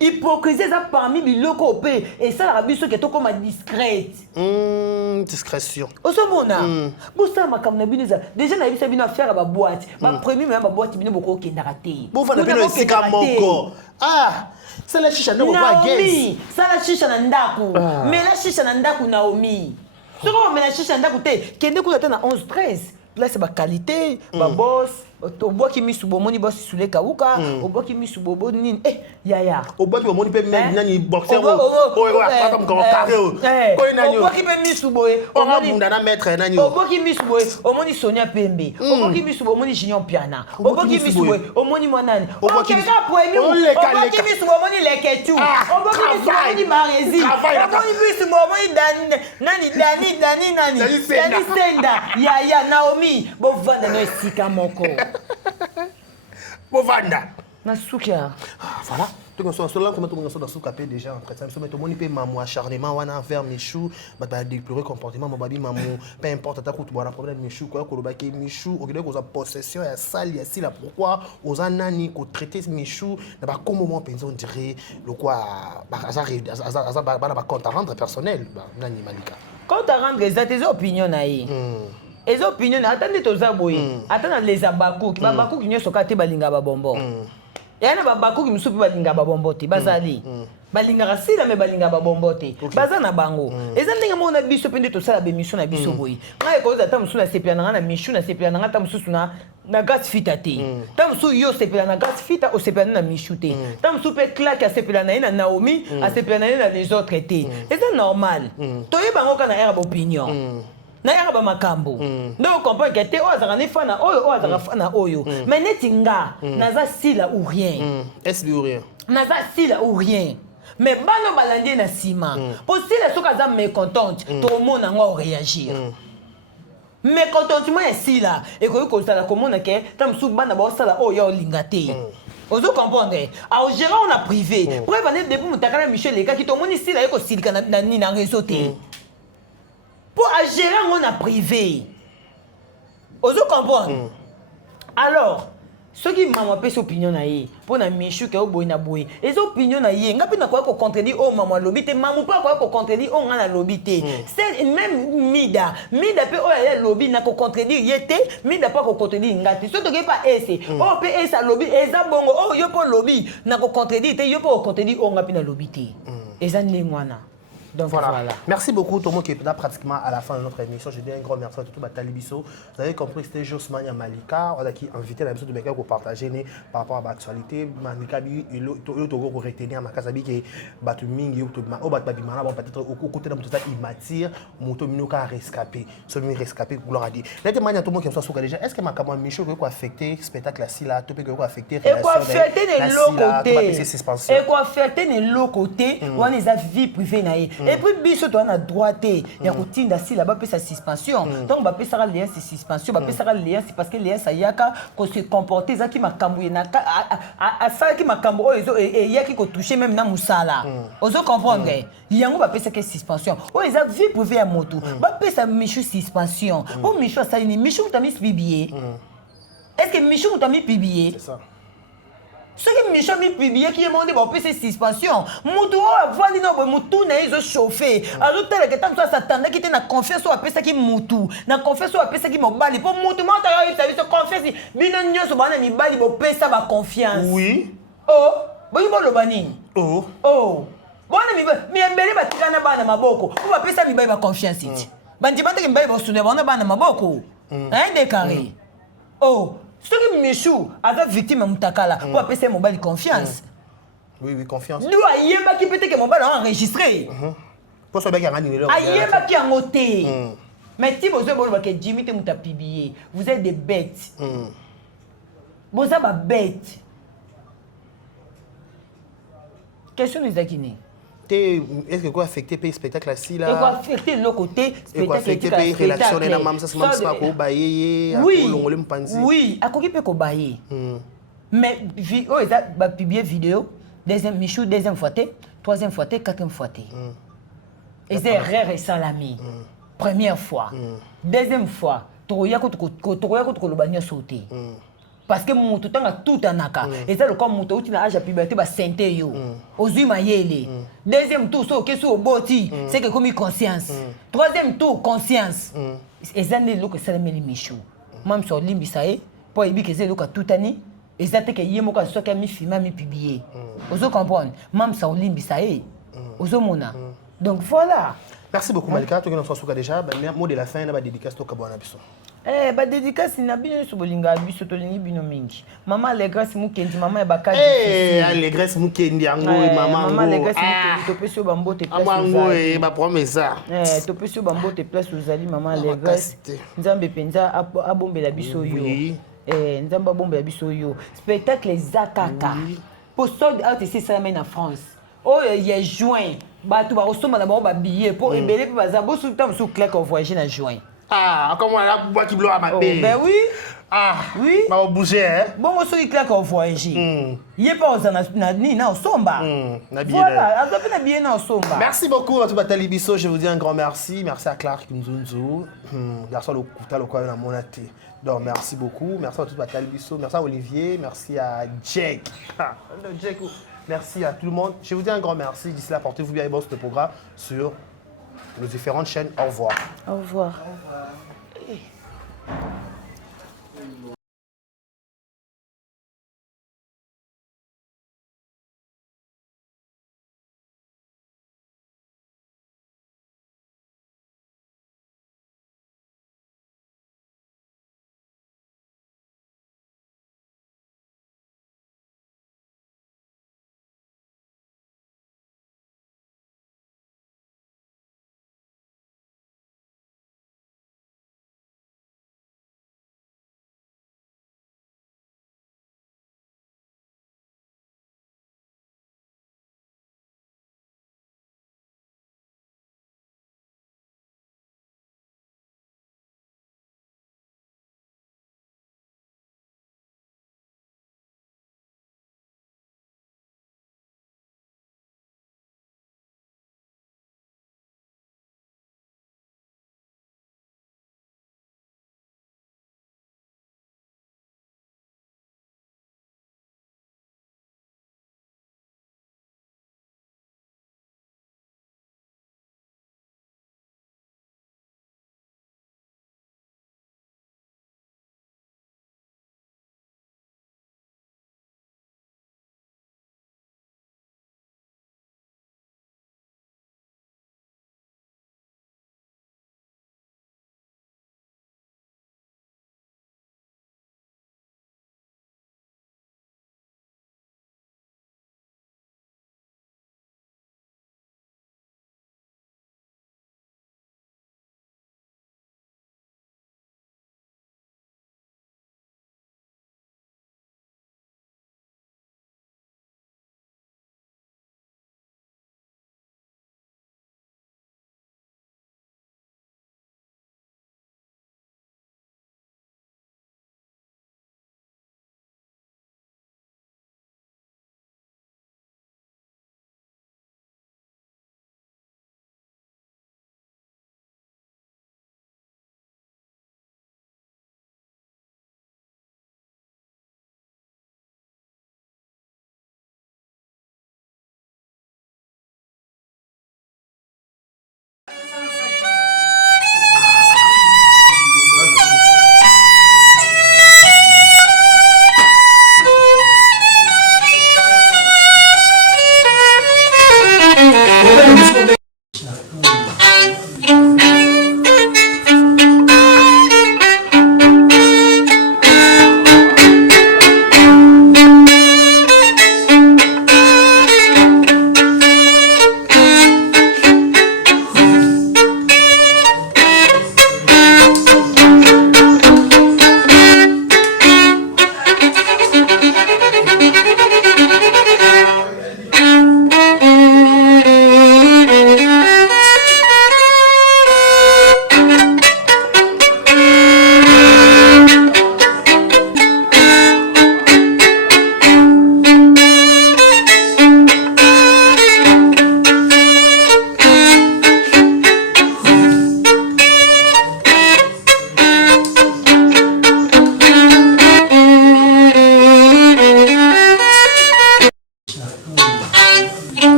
Hypocrisie za parmi biloko pe et ça la biso que to comme discrète. Discrétion. Osomona. Bosa makamna bineza. Déjà na bisa bino faire ba boîte. Ba premier même ba boîte bino boko kendara te. Bo fa na bino sika moko. C'est la chicha non pas Naomi, ça la chicha na ndaku. Mais la chicha na ndaku Naomi. Ce qu'on met la chicha na ndaku te, kende ku na 11 13. Là c'est ba qualité, ba boss, to bois qui mi subo moni boss sule kauka, o bois qui mi subo nini. Yaya. O bois qui moni pe même nani boxer o. Pas comme carré o. Ko nani o. O bois qui pe mi subo o moni munda na maître nani o. O bois qui mi subo o moni Sonia Pembe. O bois qui mi subo moni Junior Piana. O bois qui mi subo o moni Monani. O bois qui mi subo moni Leketu. O bois qui mi subo moni Marezi. O bois qui mi subo moni Dani Senda. Yaya Naomi bo vanda no esika moko. Bo vanda. Na sukia. Voilà. Donc on se lance comment tout le monde dans souka pe déjà en train de tout le monde peut maman acharnement wana envers Michou, ba déplorer comportement mon babi maman, peu importe ta coup tu bois problème Michou quoi ko lobaki Michou, au lieu qu'on a possession ya sale ya si là pourquoi aux anani ko traiter Michou na ba comme moment penser on dirait le quoi ba compte à rendre personnel nani Malika. Compte à rendre tes opinions naï. Les opinions, attendez tous aboyés. Attendez les abakou. Babakou qui n'y a sokaté balinga babombo. Et un abakou qui me soupe balinga babombote. Bazali. Balinga rasila me balinga babombote. Bazana bango. Et ça n'est pas mon abisso pendant tout ça la bémission na bisso boy. Moi quand j'attends sous la sepiana na michou na sepiana na tam sous na gas fitate. Tam sous yo sepiana gas fita au sepiana na michoute. Tam sous pe claque à sepiana na Naomi à sepiana na les autres été. Et c'est normal. Toye bango kana era opinion. Na yaka ba makambo donc comprend que te o azaka ne fana oyo o azaka fana oyo mais netinga naza sila ou rien est-ce ou rien naza sila ou rien mais bano balandi na sima pour si la soka za mécontente tout le monde ngo réagir mécontentement est sila et ko sala komona ke tam su bana ba sala oyo lingate ozo comprendre au gérant on a privé pour venir depuis mutakala Michel les gars qui tout monde sila eko silika na ni na réseau te. Pour gérer, on a privé. Oso comprendre. Alors, ceux qui m'ont appelé ses opinions pour na Michou qui a boy na boy. Les opinions ngapi na quoi ko contredire oh maman lobité, maman pas quoi ko contredire oh ngana lobité. C'est même Mida pe oh ya lobby na ko contredire yete, Mida pas ko contredire ngati. So to ke pas ese. Oh pe esa lobby, eza bongo oh yo po lobby na ko contredire te yo po contredire oh ngapi na lobité. Eza ndengwana. Donc voilà. Merci beaucoup, tout le monde qui est là pratiquement à la fin de notre émission. Je dis un grand merci à tout Batali Bisso. Vous avez compris que c'était Josmania Malika. On a qui invité la mission de Meka pour partager par rapport à l'actualité. Malika, il faut retenir ma casabi qui est battu mingi ou tout au battu babimana. Bon peut-être au côté de tout ça il m'attire. Moto minoka rescapé. Celui rescapé pour leur dire. Là témoigne à tout le monde qui soit sur déjà. Est-ce que ma camarade Michel peut affecter spectacle là si là, tout peut affecter relation. Et quoi affecter les lots côté. Et quoi affecter les lots côté. On les a vie privée naïe. Et puis biso to na droite ya kotinda si là-bas pe sa suspension donc ba pe sera lien suspension ba pe sera lien c'est parce que lien ça yaka ko se comporter za ki makambo na a ça qui makambo ozo et yaki ko toucher même na musala ozo comprendre yango ba pe sa que suspension o les a vie privée à moto ba pe sa Michou suspension o Michou ça ni Michou t'a mis publié est-ce que Michou t'a mis publié c'est ça. Ce qui Michel mi publié qui est monté pour passer suspension. Moutou avant ni non moutou na iso chauffé. Alors tel que tant ça s'attendait qui était na confiance sur apesa qui moutou. Na confiance sur apesa qui mobali pour moutou moi ta eu service confiance. Bino nyoso bana mi bali bo pesa ba confiance. Oui. Oh, boyi bo lobani. Oh. Oh. Bona mi mbele batikana bana maboko. Pour ba pesa mi bali ba confiance iti. Bandi bande ki mbele bo sune bana bana maboko. Hein décarré. Oh. soki Michou aza victime ya mutakala po apesa mobali confiance. Oui, confiance. Nous ayebaki peut-être que mobali a enregistré. Pour ça bien ngani lelo. Ayebaki yango te. Mais si vous avez que Jimmy te muta publié, vous êtes des bêtes. Vous êtes des bêtes. Question des Akini. Est-ce que quoi affecter le spectacle là-ci là? Et quoi affecter le côté spectacle affecter les relations na mam ça c'est même pas ko baye oui longole mpanzi. Oui, akoki pe ko baye. Mais oh ils a publié vidéo deuxième Michou deuxième fois troisième fois quatrième fois et c'est rare et salami. Première fois. Deuxième fois, toya ko lobanya sauter. Parce que mon tout temps tout anaka et ça le comme mon tout na âge à puberté ba santé yo ozui mayele deuxième tour so ke so boti c'est que comme conscience troisième tour conscience et ça ne lo que ça meli Michou même sur limbisa e pour ebi que c'est lo ka tout ani et ça te que yemo ka so ka mi filmer mi publier ozo comprendre même sur limbisa e ozo mona donc voilà. Merci beaucoup Malika, tu nous sois déjà mot de la fin na ba dédicace to ka bona biso. Ba dédicace na bino so bolinga biso to lingi bino mingi. Maman Allégresse Mukendi, maman e bakadi. Allégresse Mukendi yango maman. Maman Allégresse Mukendi to peso bambote place. Maman e ba promesa. To peso bambote place ozali maman Allégresse. Nzambe penza abombela biso yo. Nzambe abombela biso yo. Spectacle zakaka. Pour sold out ici ça mène en France. Oh il est juin. Ba tu ba osoma na ba billet pour embelé pour baza bo sous temps sous claque au voyager en juin. Ah, comment on a bois qui bloque à ma paix. Ben oui. Ah, oui. Ma bouger hein. Bon, on se dit claque au voyager. Il est pas au somba. Voilà, on a bien au somba. Merci beaucoup à tout Batali Bisso, je vous dis un grand merci. Merci à Clark Nzunzu. Garçon le couteau le coin dans mon athée. Donc merci beaucoup. Merci à tout Batali Bisso, merci à Olivier, merci à Jack. Jack. Merci à tout le monde. Je vous dis un grand merci. D'ici là, portez-vous bien et bon ce programme sur nos différentes chaînes. Au revoir. Au revoir.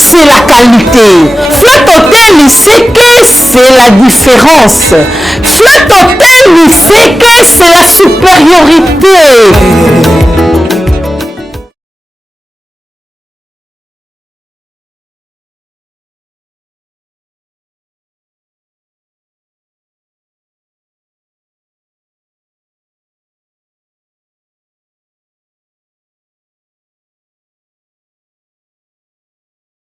c'est la qualité. Flat Hotel, c'est que c'est la différence. Flat Hotel, c'est que c'est la supériorité.